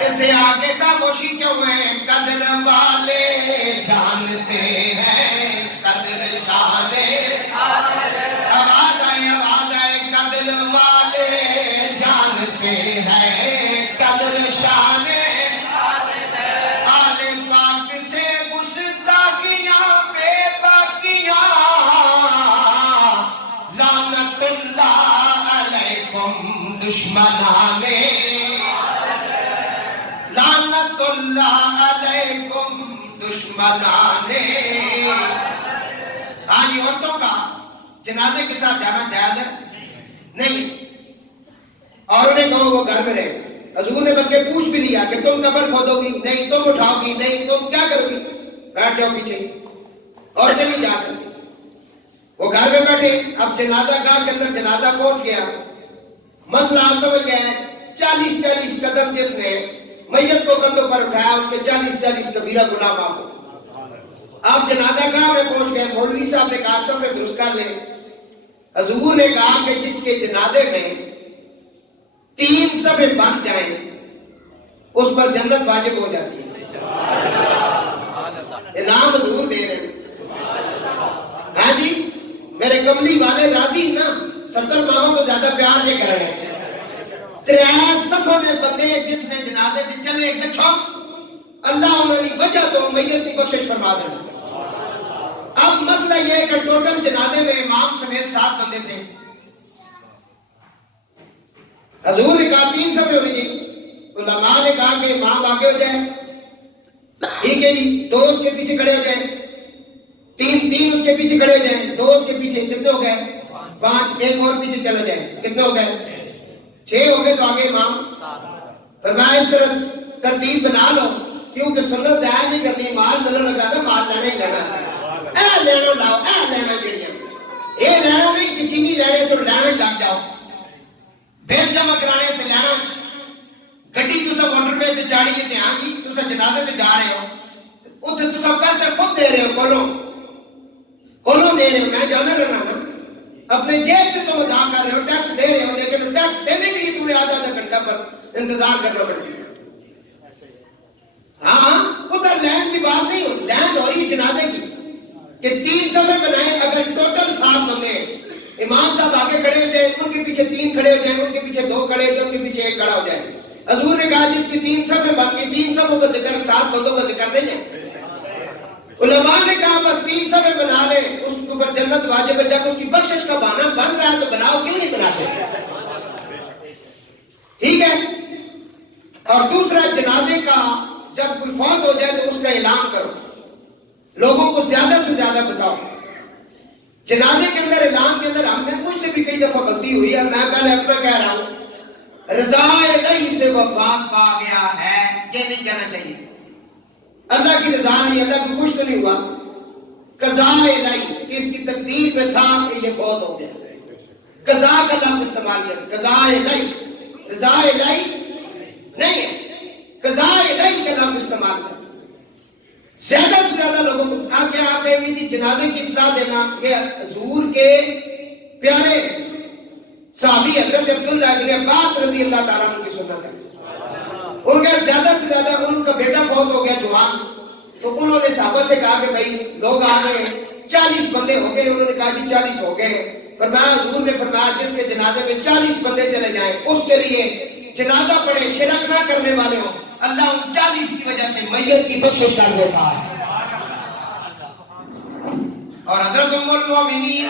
اتنے آگے خاموشی کیوں ہے؟ قدر والے جانتے ہیں قدر شان. آواز آئے قدر والے جانتے ہیں قدر شان. آل پاک سے گستاخیاں بے باقیاں, لعنت اللہ علیکم دشمنانے, لعنت اللہ علیکم دشمنانے. آج عورتوں کا جنازے کے ساتھ جانا جائز ہے نہیں, اور انہیں کہو وہ گھر میں رہے. حضور نے بلکہ پوچھ بھی لیا کہ تم قبر کھودو گی نہیں, تم اٹھاؤ گی نہیں, تم کیا کرو گی؟ بیٹھ جاؤ پیچھے. عورتیں نہیں جا سکتی, وہ گھر میں بیٹھے. اب جنازہ گاہ کے اندر جنازہ پہنچ گیا, مسئلہ آپ سمجھ گئے ہیں. 40 قدم جس نے میت کو کندھوں پر اٹھایا اس کے 40 کبیرہ گناہ معاف ہو. آپ جنازہ گاہ میں پہنچ گئے, مولوی صاحب نے کہا صفے درست کر لیں. حضور نے کہا کہ جس کے جنازے میں 3 صفے بن جائیں اس پر جنت واجب ہو جاتی ہے. انعام حضور دے رہے ہیں. ہاں جی, میرے کملی والے راضی نا, 70 ماما تو زیادہ پیار یہ کر رہے ہیں. 3 صفوں نے بندے جس نے جنازے میں چلے گچھو اللہ انہوں نے وجہ تو میت کی بخشش فرما دینا. اب مسئلہ یہ ہے کہ ٹوٹل جنازے میں امام سمیت 7 بندے تھے. حضور نے کہا 3 صفے ہونی چاہیے. علماء نے کہا کہ امام آگے ہو جائے, ٹھیک ہے جی, 2 اس کے پیچھے کھڑے ہو جائیں, 3 اس کے پیچھے کھڑے ہو جائیں, 2 اس کے پیچھے, کتنے ہو گئے؟ 5. ایک اور پیچھے چلے جائیں, کتنے ہو گئے؟ 6 ہو گئے. تو آگے امام. فرمایا اس طرح ترتیب بنا لو کیونکہ سنت ضائع نہیں کرنی. مال ملن لگا تھا, مال لینا ہی لینا سے اے لینا لاؤ, اے لینا جڑیاں اے لینا نہیں, کسی نہیں لینے سے لینا لگ جاؤ. بل جمع کرانے سے لینا. گڈی تسا موٹر پہ تے چاڑی تے ہاں جی تسا جنازے تے جا رہے ہو, اوتھے تسا پیسے خود دے رہے ہو, کولوں دے رہے ہو. میں جانا رہنا نا, اپنے جیب سے تم ادا کر رہے ہو, ٹیکس دے رہے ہو, لیکن ٹیکس دینے کے لیے تمہیں آدھا گھنٹہ پر انتظار کرنا پڑتی ہے. ہاں ادھر لینڈ کی بات نہیں ہو, لینڈ ہو رہی جنازے کی کہ 3 صفے بنائیں. اگر ٹوٹل 7 بندے ہیں, امام صاحب آگے کھڑے ہو جائیں, ان کے پیچھے 3 کھڑے ہو جائیں, ان کے پیچھے 2 کھڑے ہو جائیں, ان کے پیچھے 1 کھڑا ہو جائے. حضور نے کہا جس کی 3 صفے بن گئی, 3 صفوں کا ذکر 7 بندوں کا ذکر نہیں ہے. علماء نے کہا بس 3 صفے بنا لیں, اس کے اوپر جنت واجب ہے. جب اس کی بخشش کا بہانہ بن رہا ہے تو بناؤ, کیوں نہیں بناتے؟ ٹھیک ہے. اور دوسرا جنازے کا جب کوئی فوت ہو جائے تو اس کا اعلان کرو، لوگوں کو زیادہ سے زیادہ بتاؤ۔ جنازے کے اندر اعلان کے اندر مجھ سے بھی کئی دفعہ غلطی ہوئی ہے، میں پہلے اپنا کہہ رہا ہوں، رضا الہی سے وفات پا گیا ہے، یہ نہیں کہنا چاہیے۔ اللہ کی رضا نہیں، اللہ کو خوش تو نہیں ہوا، قضاء الہی کہ اس کی تقدیر میں تھا کہ یہ فوت ہو گیا، قضاء کا لفظ استعمال کیا، قضاء الہی، رضا الہی نہیں ہے، قضاء الہی کا لفظ استعمال کیا۔ زیادہ سے زیادہ لوگوں کو آپ کہیں گے کہ جنازے کی اطلاع دینا، یہ حضور کے پیارے صحابی حضرت عبداللہ ابن عباس رضی اللہ تعالیٰ عنہ کی سنت ہے۔ ان کا زیادہ سے زیادہ ان کا بیٹا فوت ہو گیا جوان، تو انہوں نے صحابہ سے کہا کہ بھائی لوگ آ گئے، 40 بندے ہو گئے، انہوں نے کہا کہ 40 ہو گئے، فرمایا حضور نے فرمایا جس کے جنازے میں 40 بندے چلے جائیں اس کے لیے جنازہ پڑھے، شرک نہ کرنے والے ہوں، اللہ ان 40 کی وجہ سے میت کی بخشش کر دیتا ہے۔ اور حضرت ام المومنین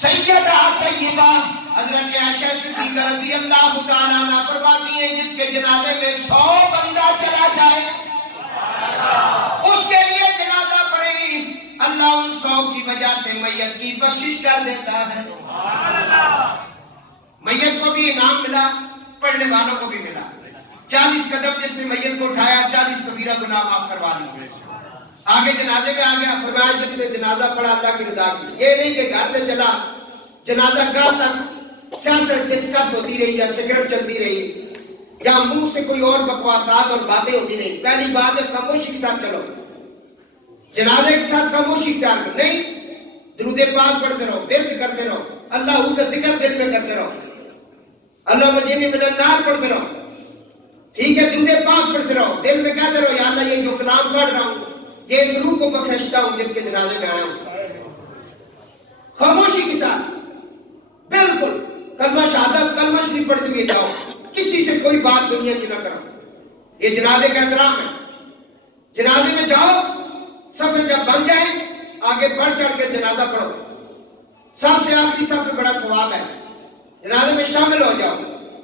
سیدہ طیبہ حضرت عائشہ صدیقہ رضی اللہ تعالیٰ عنہ فرماتی ہیں جس کے جنازے میں 100 بندہ چلا جائے اس کے لیے جنازہ پڑھے، اللہ ان 100 کی وجہ سے میت کی بخشش کر دیتا ہے۔ میت کو بھی انعام ملا، پڑھنے والوں کو بھی ملا۔ 40 قدم جس نے میت کو اٹھایا 40 کبیرہ گناہ معاف کروا لیے۔ آگے جنازے میں آ گیا، فرمایا جس نے جنازہ پڑھا اللہ کی رضا کی، یہ نہیں کہ گھر سے چلا جنازہ گاہ تک سیاست ڈسکس ہوتی رہی یا سگریٹ چلتی رہی یا منہ سے کوئی اور بکواسات اور باتیں ہوتی رہی۔ پہلی بات ہے خاموشی کے ساتھ چلو، جنازے کے ساتھ خاموشی اختیار کرو، نہیں درود پاک پڑھتے رہو، ورد کرتے رہو، اللہ کا ذکر دل میں کرتے رہو، اللہ مجینی من النار پڑھتے رہو، ٹھیک ہے، درود پاک پڑھتے رہو، دل میں کہتے رہو یا اللہ یہ جو کلام پڑھ رہا ہوں یہ اس روح کو بخشتا ہوں جس کے جنازے میں آیا ہوں۔ خاموشی کے ساتھ بالکل کلمہ شہادت کلمہ شریف پڑھتے ہوئے جاؤ، کسی سے کوئی بات دنیا کی نہ کرو، یہ جنازے کا احترام ہے۔ جنازے میں جاؤ، صف جب بن جائے آگے بڑھ چڑھ کے جنازہ پڑھو، سب سے آخری صف میں بڑا ثواب ہے، جنازے میں شامل ہو جاؤ۔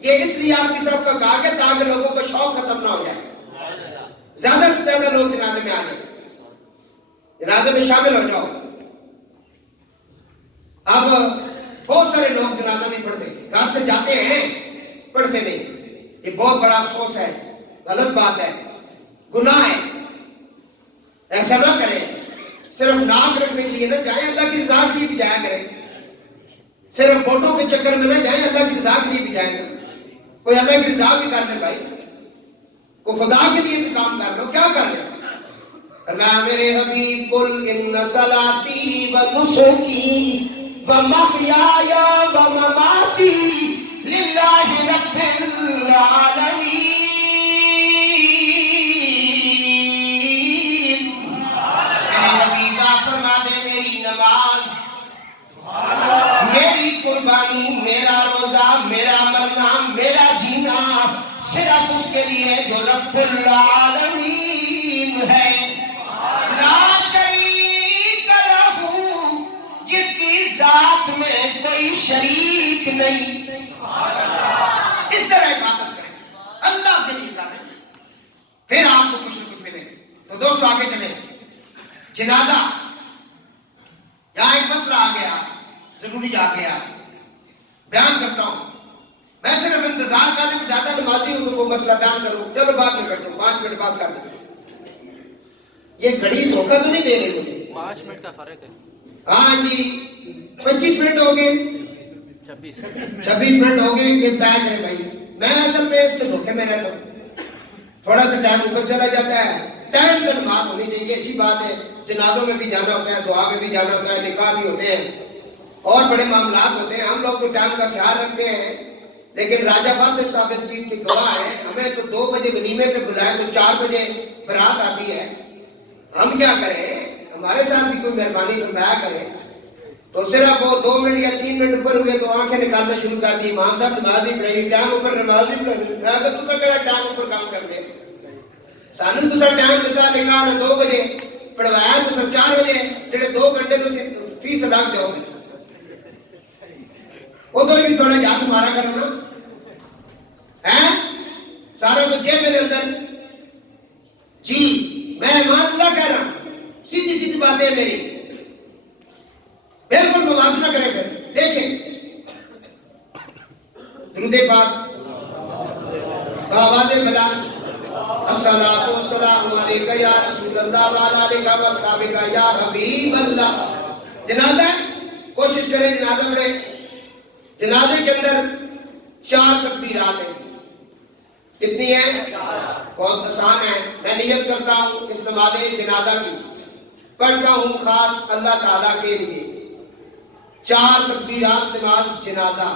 یہ اس لیے آخری صف کا کہا کہ تاکہ لوگوں کا شوق ختم نہ ہو جائے، زیادہ سے زیادہ لوگ جنازے میں آ جائیں، جنازے میں شامل ہو جاؤ۔ اب بہت سارے لوگ جنازہ نہیں پڑھتے، گھر سے جاتے ہیں پڑھتے نہیں، یہ بہت بڑا افسوس ہے، غلط بات ہے، گناہ ہے، ایسا نہ کریں۔ صرف ناک رکھنے کے لیے نہ جائیں، اللہ کی رضا کے لیے بھی جایا کریں، صرف ووٹوں کے چکر میں نہ جائیں، اللہ کی رضا کے لیے بھی جائیں، کوئی اللہ کی رضا بھی کر لے بھائی، کوئی خدا کے لیے بھی کام کر لو، کیا کر رہے ہو؟ فرمایا میرے حبیب قل ان صلاتی و نسکی و محیای و مماتی للہ رب العالمین، میرے حبیب آپ فرما دے میری نماز، میری قربانی، میرا روزہ، میرا مرنا، میرا جینا صرف اس کے لیے جو رب العالمین ہے، لا شریک لہو، جس کی ذات میں کوئی شریک نہیں۔ اس طرح عبادت کریں، اللہ کے لیے کریں، پھر آپ کو کچھ نہ کچھ ملے گا۔ تو دوستو آگے چلیں، جنازہ، یہاں ایک مسئلہ آ گیا، ضروری آ گیا، بیان کرتا ہوں۔ میں صرف انتظار کر لوں زیادہ نمازی ہوں تو وہ مسئلہ بیان کروں، چلو بات میں کرتا ہوں، 5 منٹ بعد کر دیں۔ یہ گھڑی دھوکہ تو نہیں دے رہی مجھے؟ 5 منٹ کا فرق ہے۔ ہاں جی 25 منٹ ہو گئے، 26 منٹ ہو گئے، یہ بتایا کرے بھائی، میں اصل میں اس کے دھوکے میں رہتا ہوں، تھوڑا سا ٹائم اوپر چلا جاتا ہے، ٹائم پر نماز ہونی چاہیے، اچھی بات ہے، جنازوں میں بھی جانا ہوتا ہے، دعا میں بھی جانا ہوتا ہے، نکاح بھی ہوتے ہیں اور بڑے معاملات ہوتے ہیں، ہم لوگ تو ٹائم کا خیال رکھتے ہیں، لیکن راجہ باسف صاحب اس چیز کی گواہ ہیں، ہمیں تو 2 بجے غنیمے پہ بلائے تو 4 بجے برات آتی ہے، ہم کیا کریں؟ ہمارے ساتھ بھی کوئی مہربانی فرمایا کرے۔ تو صرف وہ 2 منٹ یا 3 منٹ اوپر ہوئے تو آنکھیں نکالنا شروع کر دی، امام صاحب نماز ہی پڑھائی، ٹائم اوپر نماز ہی پڑھائی، میں کہ تُسا کہا ٹائم اوپر کام کر دے، سانو تُسا ٹائم دیتا نکال 2 بجے پڑھوایا تُسا 4 بجے، جڑے 2 گھنٹے تُسی فیس ادا دیو گے، ادھر بھی تھوڑا یاد تمہارا کرو نا، ہیں سارا کچھ جیب میرے اندر. جی میں ایمان اللہ کہہ رہا ہوں, سیدھی سیدھی باتیں میری, بالکل موازنہ کریں. پھر دیکھیں درود پاک آواز بلند, الصلاۃ والسلام علیک یا رسول اللہ وعلی آلک و اصحابک یا حبیب اللہ. جنازہ ہے, کوشش کریں جنازہ پڑھیں. جنازے کے اندر 4 تکبیرات ہیں. کتنی ہیں؟ بہت آسان ہے. میں نیت کرتا ہوں اس نماز جنازہ کی, پڑھتا ہوں خاص اللہ تعالیٰ کے لیے. 4 تکبیرات نماز جنازہ,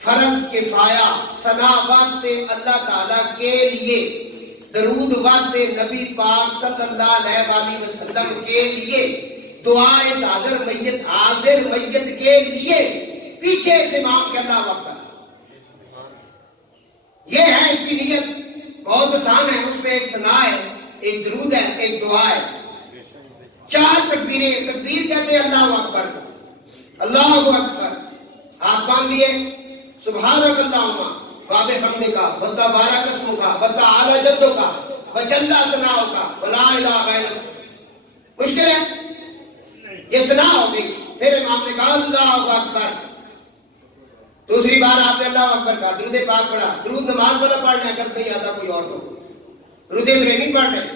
فرض کفایہ, ثنا واسطے اللہ تعالیٰ کے لیے, درود واسطے نبی پاک صلی اللہ علیہ وسلم کے لیے, دعا اس حاضر میت کے لیے, پیچھے سے امام کے اللہ اکبر. یہ ہے اس کی نیت. بہت آسان ہے. اس میں ایک ثنا ہے, ایک درود ہے, ایک دعا ہے. 4 تکبیریں. تکبیر کہتے ہیں اللہ اکبر, اللہ اکبر. ہاتھ باندھ دیے, سبحانک اللہم وبحمدک وتبارک اسمک وتعالی جدک وجل ثناؤک ولا الہ غیرک. مشکل ہے؟ یہ ثنا ہو گئی. پھر امام نے کہا اللہ اکبر. دوسری بار آپ نے اللہ اکبر کہا, درود پاک پڑھا. درود نماز والا پڑھنا ہے, اگر نہیں آتا کوئی اور تو درود ابراہیمی پڑھنا ہے,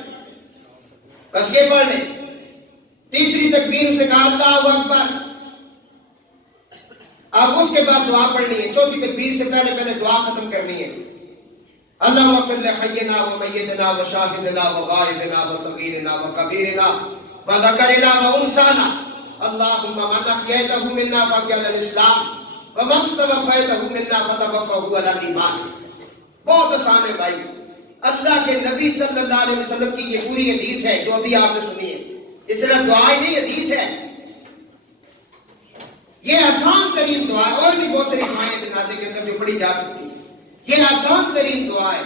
بس یہ پڑھنے. تیسری تکبیر اس نے کہا اللہ اکبر. اب اس کے بعد دعا پڑھنی ہے. چوتھی تکبیر سے پہلے دعا ختم کرنی ہے. اللہم اغفر لحینا ومیتنا وشاہدنا وغائبنا وصغیرنا وکبیرنا وذکرنا وانثانا اللہم من احییتہ منا فاحیہ علی الاسلام ومن توفیتہ منا فتوفہ علی الایمان. بہت آسان ہے بھائی. اللہ کے نبی صلی اللہ علیہ وسلم کی یہ پوری حدیث ہے جو ابھی آپ نے سنی ہے. اس طرح دعا ہی نہیں, حدیث ہے. یہ آسان ترین دعا ہے. اور بھی بہت ساری دعائیں جنازے کے اندر جو پڑھی جا سکتی ہیں. یہ آسان ترین دعا ہے.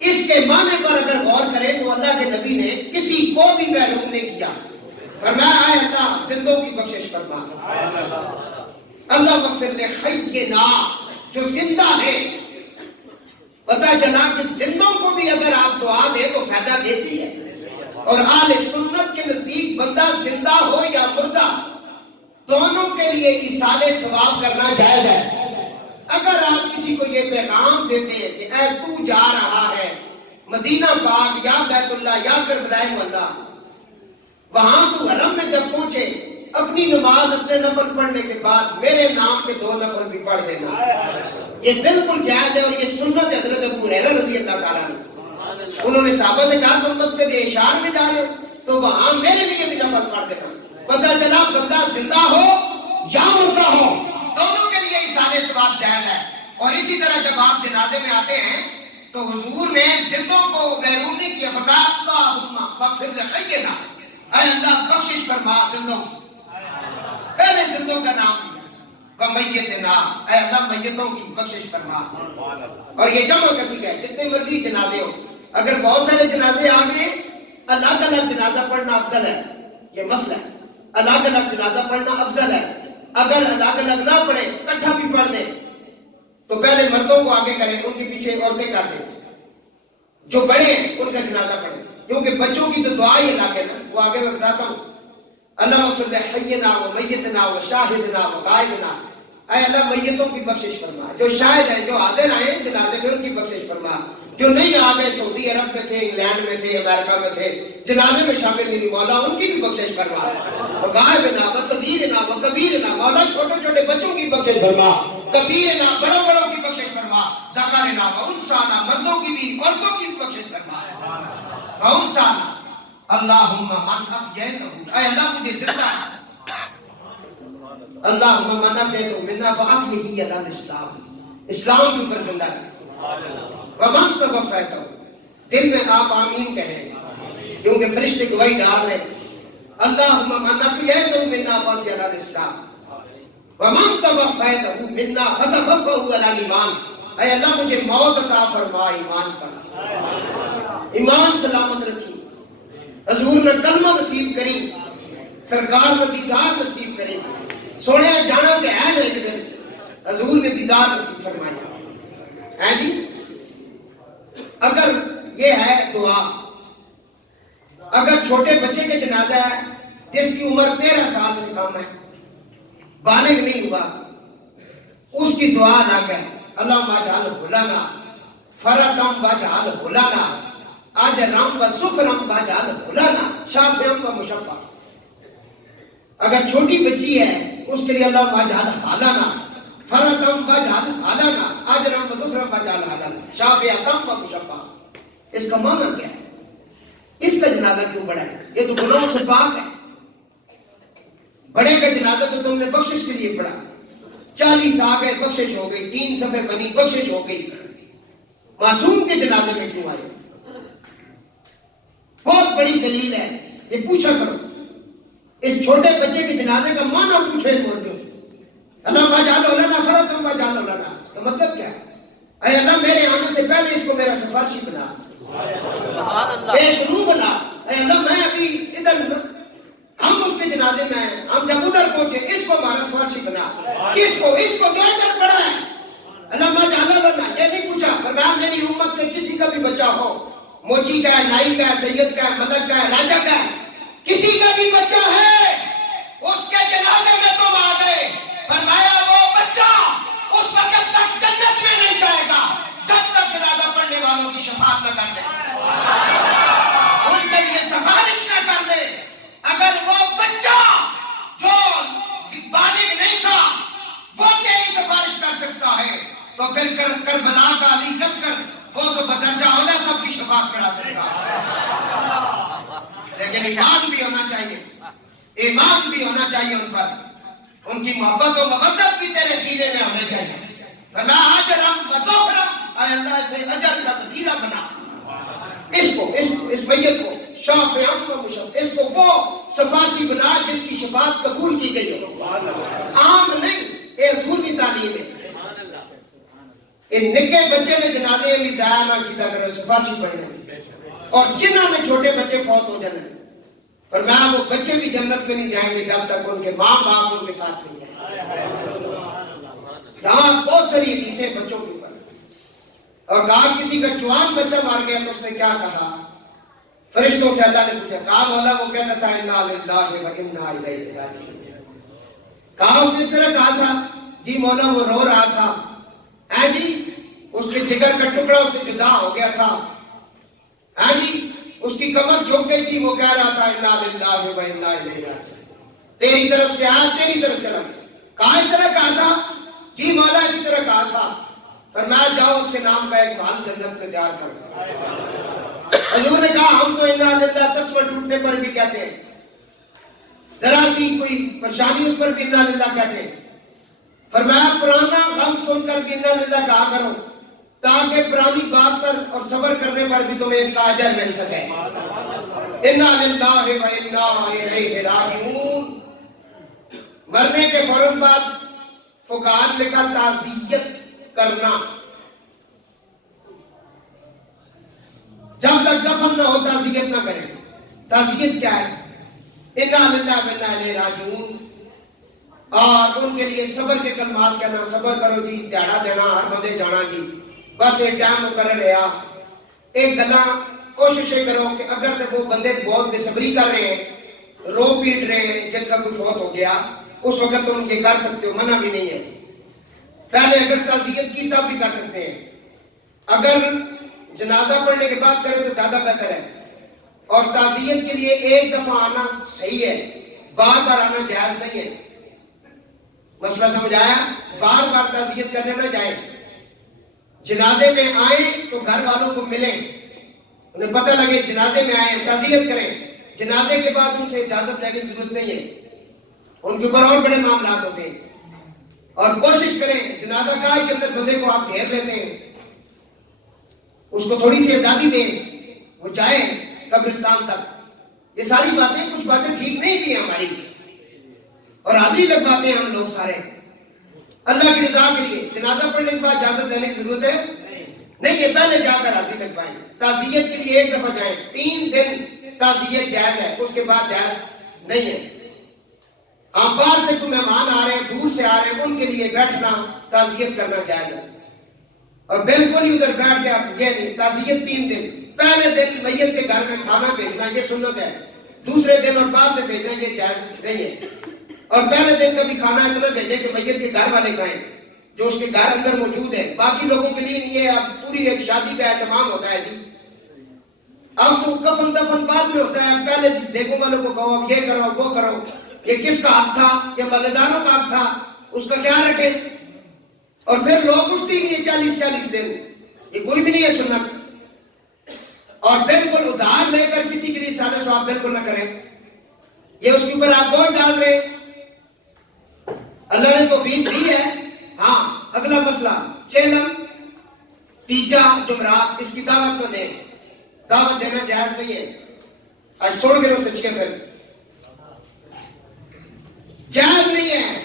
اس کے معنی پر اگر غور کریں تو اللہ کے نبی نے کسی کو بھی محروم نہیں کیا. فرمایا اے اللہ زندوں کی بخشش فرما. اللہ اغفر لحینا, جو زندہ ہے. پتہ چلا کہ زندوں کو بھی اگر آپ دعا دیں تو فائدہ دیتی ہے. اور اہل سنت کے نزدیک بندہ زندہ ہو یا مردہ دونوں کے لیے ایصال ثواب کرنا جائز ہے. اگر آپ کسی کو یہ پیغام دیتے ہیں کہ اے تو جا رہا ہے مدینہ پاک یا بیت اللہ یا کربلا معلیٰ, وہاں تو حرم میں جب پہنچے اپنی نماز اپنے نفل پڑھنے کے بعد میرے نام کے 2 نفل بھی پڑھ دینا, یہ بالکل جائز ہے. اور یہ سنت حضرت ابو ہریرہ رضی اللہ تعالیٰ نے, انہوں نے صحابہ سے کہا تم مسجد اشار میں جا رہے ہو تو وہاں میرے لیے بھی نفل پڑھ دینا. پتہ چلا بندہ زندہ ہو یا مردہ ہو دونوں کے لیے ایصال ثواب جائز ہے. اور اسی طرح جب آپ جنازے میں آتے ہیں تو حضور نے زندوں کو محروم نہیں کیا. فرمایا اللہم اغفر لحینا, اے اللہ بخشش فرما زندوں. پہلے زندوں کا نام لیا. ومیتنا, اے اللہ میتوں کی بخشش فرما. اور یہ جمع کسی کا ہے, جتنے مرضی جنازے ہو. اگر بہت سارے جنازے آ گئے الگ الگ جنازہ پڑھنا افضل ہے. یہ مسئلہ ہے, الگ الگ جنازہ پڑھنا افضل ہے. اگر الگ الگ نہ پڑھے اکٹھا بھی پڑھ دیں تو پہلے مردوں کو آگے کریں, ان کے پیچھے عورتیں کر دیں. جو بڑے ہیں ان کا جنازہ پڑھیں, کیونکہ بچوں کی تو دعا ہی الگ ہے نا. وہ آگے میں بتاتا ہوں. اللہم اغفر لحینا ومیتنا وشاہدنا وغائبنا, اے اللہ میتوں کی بخشش فرما. جو شاہد ہیں, جو حاضر آئے جنازے میں, ان کی بخشش فرما. جو نہیں آ گئے, سعودی عرب میں تھے, انگلینڈ میں تھے, امریکہ میں تھے, جنازے میں شامل نہیں, مولا ان کی بھی بخشش فرما. وغائبنا وصغیرنا وکبیرنا, مولا چھوٹے چھوٹے بچوں کی بخشش فرما. کبیرنا, بڑوں بڑوں کی بخشش فرما. ذکرنا وانثانا, مردوں کی بھی عورتوں کی بھی بخشش فرما. وانثانا اللہم من احییتہ, اے اللہ مجھے زندہ اللہم من احییتہ منا فاحیہ علی الاسلام, اسلام کے اوپر زندہ ہے. ومن توفیتہ, دل میں آپ آمین کہیں کیونکہ فرشتے گواہی ڈال رہے ہیں. اللہم من احییتہ منا فاحیہ علی الاسلام ومن توفیتہ منا فتوفہ علی الایمان, اے اللہ مجھے موت عطا فرما ایمان پر. ایمان سلامت رکھی. حضور نے کلمہ نصیب کری, سرکار نے دیدار نصیب کری. سونے جانا کہ ہے نا ایک دن, حضور نے دیدار نصیب فرمائی. ہے جی. اگر یہ ہے دعا، اگر چھوٹے بچے کے جنازہ ہے جس کی عمر 13 سال سے کم ہے، بالغ نہیں ہوا، اس کی دعا نہ کہ اللہم اجعلہ لنا فرطا واجعلہ لنا اجرا وسکرا واجعلہ لنا شافعا ومشفعا. اگر چھوٹی بچی ہے اس کے لیے اللہم اجعلہ لنا فرطا واجعلہ لنا اجرا وسکرا واجعلہ لنا شافعا ومشفعا. اس کا معنی کیا ہے؟ اس کا جنازہ کیوں بڑا ہے؟ یہ تو گناہوں سے پاک ہے. بڑے کا جنازہ تو تم نے بخشش کے لیے پڑھا، 40 آ گئے بخشش ہو گئی، 3 صفحے بنی بخشش ہو گئی. معصوم کے جنازے میں کیوں آئے؟ بہت بڑی دلیل ہے، یہ پوچھا کرو. اس چھوٹے بچے کے جنازے کا معنی پوچھو ان مولویوں سے. اللہم اجعلہ لنا فرطا واجعلہ لنا، اس کا مطلب کیا ہے؟ اے اللہ میرے آنے سے پہلے اس کو میرا سفارشی بنا، پیش رو بنا. اے اللہ میں ابھی ادھر، ہم اس کے جنازے میں ہیں، ہم جب ادھر پہنچے اس کو ہمارا سفارشی بنا. کس کو؟ اس کو جو ادھر پڑا ہے. اللہم اجعلہ لنا، یہ نہیں پوچھا فرمایا میری امت سے کسی کا بھی بچہ ہو، موچی کا ہے، نائی کا ہے، سید کا ہے، ملک کا ہے، راجہ کا ہے، کسی کا بھی بچہ ہے اس کے جنازے میں تم آ گئے، فرمایا وہ بچہ اس وقت تک جنت میں نہیں جائے گا جب تک جنازہ پڑھنے والوں کی شفاعت نہ کر لے، ان کے لیے سفارش نہ کر لے. اگر وہ بچہ جو بالغ نہیں تھا وہ تیری سفارش کر سکتا ہے تو پھر کربلا کا علی لشکر وہ تو بدرجہ اولیٰ سب کی شفاعت کرا سکتا ہے. لیکن ایمان بھی ہونا چاہیے، ایمان بھی ہونا چاہیے ان پر، ان کی محبت و مودت بھی تیرے سینے میں ہونے چاہیے. فرمایا اجرم وسکرم، اے اللہ سے اجر کا ذخیرہ بنا اس کو، اس میت کو، شافعا ومشفعا، اس کو وہ سفارشی بنا جس کی شفاعت قبول کی گئی ہو. عام نہیں، یہ حضور کی تعلیم ہے. ان نکے بچے نے جنازے میں ضائع نہ کیتا کرو سفارشی پڑھنے، اور جنہوں نے چھوٹے بچے فوت ہو جانے فرمایا وہ بچے بھی جنت میں نہیں جائیں گے جب تک ان کے ماں باپ ان کے ساتھ نہیں جائیں. یہاں بہت ساری حدیثیں بچوں کے اوپر. اور کہا کسی کا جوان بچہ مار گیا تو اس نے کیا کہا؟ فرشتوں سے اللہ نے پوچھا، کہا مولا وہ کہتا تھا انا للہ و انا الیہ راجعون. کہا اس نے اس طرح کہا تھا؟ جی مولا وہ رو رہا تھا، ہاں جی اس کے جگر کا ٹکڑا اس سے جدا ہو گیا تھا، ہاں جی اس کی کمر جھک گئی تھی، وہ کہہ رہا تھا انا للہ و انا الیہ راجعون، تیری طرف سے آیا تیری طرف چلا گیا. کہا اس طرح کہا تھا؟ جی مولا اسی طرح کہا تھا. فرمایا جاؤ اس کے نام کا ایک محل جنت میں تیار کر. حضور نے کہا ہم تو انا للہ تسمہ ٹوٹنے پر بھی کہتے ہیں، ذرا سی کوئی پریشانی اس پر بھی انا للہ کہتے ہیں. فرمایا پرانا غم سن کر بھی انا للہ کہا کرو تاکہ پرانی بات پر اور صبر کرنے پر بھی تمہیں اس کا اجر مل سکے. انا للہ و انا الیہ راجعون. مرنے کے فوراً بعد فقہاء نے لکھا تعزیت کرنا، جب تک دفن نہ ہو تعزیت نہ کریں. تعزیت کیا ہے؟ انا للہ و انا الیہ راجعون. اور ان کے لیے صبر کے کلمات کہنا، صبر کرو جی، جاڑا دینا ہر بندے جانا جی، بس ایک ٹائم مقرر رہا. ایک گلا کوششیں کرو کہ اگر وہ بندے بہت بے صبری کر رہے ہیں، رو پیٹ رہے ہیں، جن کا کوئی فوت ہو گیا، اس وقت تم یہ کر سکتے ہو، منع بھی نہیں ہے. پہلے اگر تعزیت کی تب بھی کر سکتے ہیں. اگر جنازہ پڑھنے کے بعد کریں تو زیادہ بہتر ہے. اور تعزیت کے لیے ایک دفعہ آنا صحیح ہے، بار بار آنا جائز نہیں ہے. مسئلہ سمجھ آیا؟ بار بار تعزیت کرنے نہ جائیں. جنازے میں آئیں تو گھر والوں کو ملیں، انہیں پتہ لگے جنازے میں آئے، تعزیت کریں. جنازے کے بعد ان سے اجازت لینے کی ضرورت نہیں ہے، ان کے اوپر اور بڑے معاملات ہوتے ہیں. اور کوشش کریں جنازہ گاہ کے اندر بندے کو آپ گھیر لیتے ہیں، اس کو تھوڑی سی آزادی دیں، وہ جائیں قبرستان تک. یہ ساری باتیں، کچھ باتیں ٹھیک نہیں بھی ہیں ہماری، اور حاضری لگواتے ہیں ہم لوگ سارے اللہ کی رضا کے لیے. جنازہ پڑھنے کے بعد اجازت لینے کی ضرورت ہے نہیں ہے، پہلے جا کر حاضری لگوائیں. تعزیت کے لیے ایک دفعہ جائیں، 3 دن تعزیت جائز ہے، اس کے بعد جائز نہیں ہے. آپ باہر سے کوئی مہمان آ رہے ہیں، دور سے آ رہے ہیں، ان کے لیے بیٹھنا تعزیت کرنا جائز ہے. اور بالکل ہی ادھر بیٹھ کے آپ یہ نہیں تعزیت 3 دن، پہلے دن میت کے گھر میں کھانا بھیجنا یہ سنت ہے، دوسرے دن اور بعد میں بھیجنا یہ جائز نہیں ہے. اور پہلے دن کبھی کھانا اتنا بھیجے کہ میت کے گھر والے کھائیں جو اس کے گھر اندر موجود ہے، باقی لوگوں کے لیے یہ اب پوری ایک شادی کا اہتمام ہوتا ہے جی. اب تو کفن دفن بعد میں ہوتا ہے، پہلے دیکھو والوں کو کہو اب یہ کرو وہ کرو. یہ کس کا حق تھا؟ یہ مالداروں کا حق تھا، اس کا کیا رکھیں. اور پھر لوگ اٹھتی نہیں ہے 40 دن، یہ کوئی بھی نہیں ہے سنت. اور بالکل ادھار لے کر کسی کے لیے سادہ سواب بالکل نہ کریں، یہ اس کے اوپر آپ بوجھ ڈال رہے. اللہ نے توفیق دی ہے. ہاں اگلا مسئلہ چیلم، تیجا جمعرات، اس کی دعوت نہ دیں، دعوت دینا جائز نہیں ہے. آج سوڑ گرو سچکے پھر جائز نہیں ہے.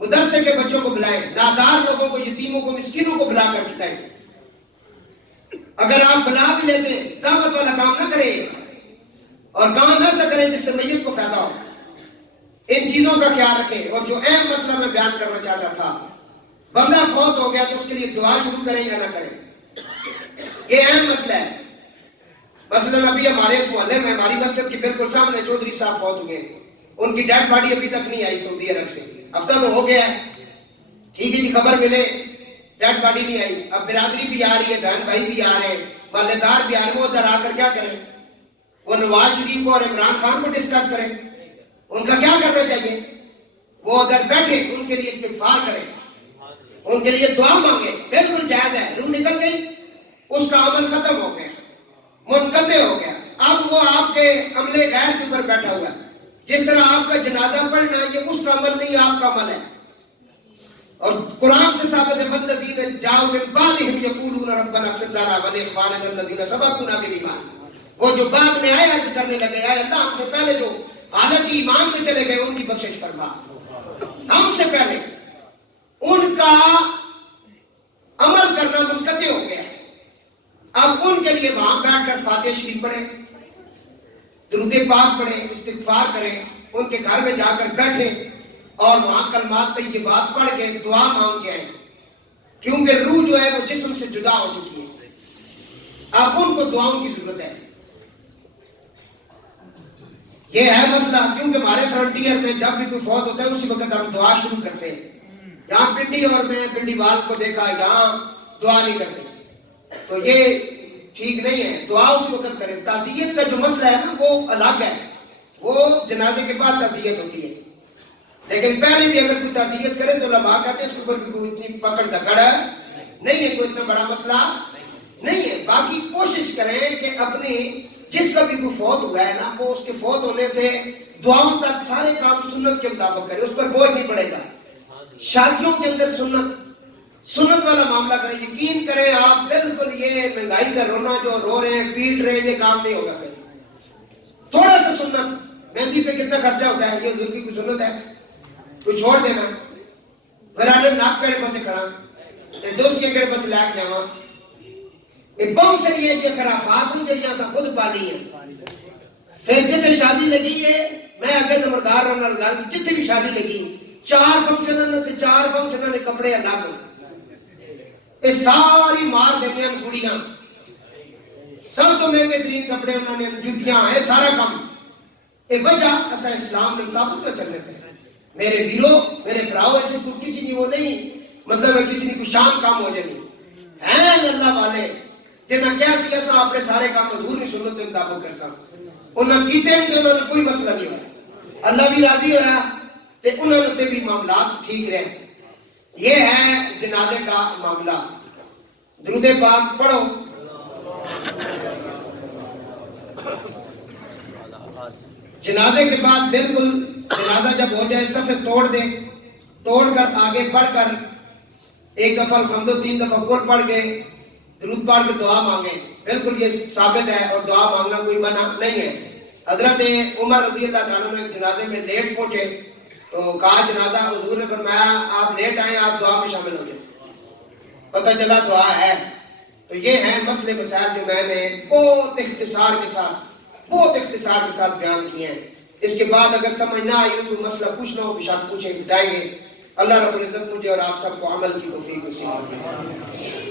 مدرسے کے بچوں کو بلائیں، نادار لوگوں کو، یتیموں کو، مسکینوں کو بلا کر کھلائیں. اگر آپ بنا بھی لیتے ہیں دعوت والا کام نہ کریں، اور کام ایسا کریں جس سے میت کو فائدہ ہو. ان چیزوں کا خیال رکھیں. اور جو اہم مسئلہ میں بیان کرنا چاہتا تھا، بندہ فوت ہو گیا تو اس کے لیے دعا شروع کریں یا نہ کریں، یہ اہم مسئلہ ہے. مثلا ابھی ہمارے اس محلے میں ہماری مسجد کے بالکل سامنے چودھری صاحب فوت ہوئے، ان کی ڈیڈ باڈی ابھی تک نہیں آئی سعودی عرب سے. ہفتہ تو ہو گیا ہے، ٹھیک ہے جی، خبر ملے ڈیڈ باڈی نہیں آئی. اب برادری بھی آ رہی ہے، بہن بھائی بھی آ رہے ہیں، محلے دار بھی آ رہے ہیں. وہ ادھر آ کر کیا کریں؟ وہ نواز شریف کو اور عمران خان کو ڈسکس کریں. ان کا کیا کرنا چاہیے؟ وہ ادھر بیٹھے ان کے لیے استغفار کریں، ان کے لیے دعا مانگے. بالکل جائز ہے. روح نکل گئی، اس کا عمل ختم ہو گیا، منقطع ہو گیا. اب وہ آپ کے عملے غیر کے اوپر بیٹھا ہوا ہے. جس طرح آپ کا جنازہ پڑھنا یہ اس کا عمل نہیں، آپ کا عمل ہے. اور قرآن سے ثابت ہے والذین جاؤ من بعدہم یقولون ربنا اغفر لنا ولاخواننا الذین سبقونا بالایمان. وہ جو بعد میں آئے عرض کرنے لگے، اے اللہ ہم سے پہلے جو حالت ایمان میں چلے گئے ان کی بخشش فرما. ہم سے پہلے ان کا عمل کرنا منقطع ہو گیا. اب ان کے لیے وہاں بیٹھ کر فاتحہ شریف پڑھیں، درود پاک پڑھیں، استغفار کریں. ان کے گھر میں جا کر بیٹھیں اور وہاں کلمات طیبات پڑھ کے دعا مانگ کے آئیں، کیونکہ روح جو ہے وہ جسم سے جدا ہو چکی ہے. اب ان کو دعاؤں کی ضرورت ہے. یہ ہے مسئلہ، کیونکہ ہمارے فرنٹیئر میں جب بھی کوئی فوت ہوتا ہے اسی وقت ہم دعا شروع کرتے ہیں. یہاں پنڈی اور میں پنڈی وال کو دیکھا، یہاں دعا نہیں کرتے، تو یہ ٹھیک نہیں ہے. دعا اسی وقت کریں. تعزیت کا جو مسئلہ ہے نا وہ الگ ہے، وہ جنازے کے بعد تعزیت ہوتی ہے. لیکن پہلے بھی اگر کوئی تعزیت کرے تو علماء کہتے ہیں اس کے اوپر بھی کوئی اتنی پکڑ دکڑ نہیں ہے، کوئی اتنا بڑا مسئلہ نہیں ہے. باقی کوشش کریں کہ اپنی جس کا بھی کوئی فوت ہوا ہے نا، وہ اس کے فوت ہونے سے دعاؤں تک سارے کام سنت کے مطابق کرے، اس پر بوجھ نہیں پڑے گا. شادیوں کے اندر سنت والا معاملہ کریں. یقین کریں آپ، بالکل یہ مہنگائی کا رونا جو رو رہے ہیں پیٹ رہے ہیں، یہ کام نہیں ہوگا. پھر تھوڑا سا سنت، مہندی پہ کتنا خرچہ ہوتا ہے، یہ حضور کی کوئی سنت ہے؟ کوئی چھوڑ دینا گھرانے ناک کڑے پسے کھڑا دوست کے کڑے پسے لے کے جاواں، یہ بہت ساری ہے یہ خرافات ان جڑیاں سا خود پالی ہیں. پھر جتنے شادی لگی ہے، میں اگر نمبردار رہنا لگا جتنے بھی شادی لگی 4 فنکشن نے کپڑے الگ، یہ ساری مار دنیا کڑیاں، سب تو مہنگے ترین کپڑے انہوں نے، جوتیاں ہے، سارا کام. یہ وجہ ایسا اسلام نے مطابق نہ چلنے پہ. میرے ویرو، میرے براؤ، ایسے کوئی کسی نے وہ نہیں، مطلب ہے کسی نے کوئی شام کام ہو جائے ہیں اللہ والے جنہیں کیا سی ایسا اپنے سارے کام حضور کی سنت کے مطابق کر سکتے. انہوں کیتے ہیں کہ انہوں نے کوئی مسئلہ نہیں ہوا، اللہ بھی راضی ہوا تے انہوں نے بھی معاملات ٹھیک رہے. یہ ہے جنازے کا معاملہ. درود پاک پڑھو. جنازے کے بعد بالکل جنازہ جب ہو جائے صفے توڑ دیں، توڑ کر آگے بڑھ کر 1 دفعہ الحمد 3 دفعہ قل پڑھ کے درود پڑھ کے دعا مانگیں. بالکل یہ ثابت ہے اور دعا مانگنا کوئی منع نہیں ہے. حضرت عمر رضی اللہ تعالیٰ نے جنازے میں لیٹ پہنچے تو کہا جنازہ، حضور نے فرمایا آپ لیٹ آئیں، آپ دعا میں شامل ہو جائیں. پتہ چلا دعا ہے. تو یہ ہیں مسئلے مسائل جو میں نے بہت اختصار کے ساتھ بیان کیے ہیں. اس کے بعد اگر سمجھ نہ آئی ہو تو مسئلہ پوچھنا ہو بشک پوچھیں، بتائیں گے. اللہ رب العزت مجھے اور آپ سب کو عمل کی توفیق نصیب فرمائے.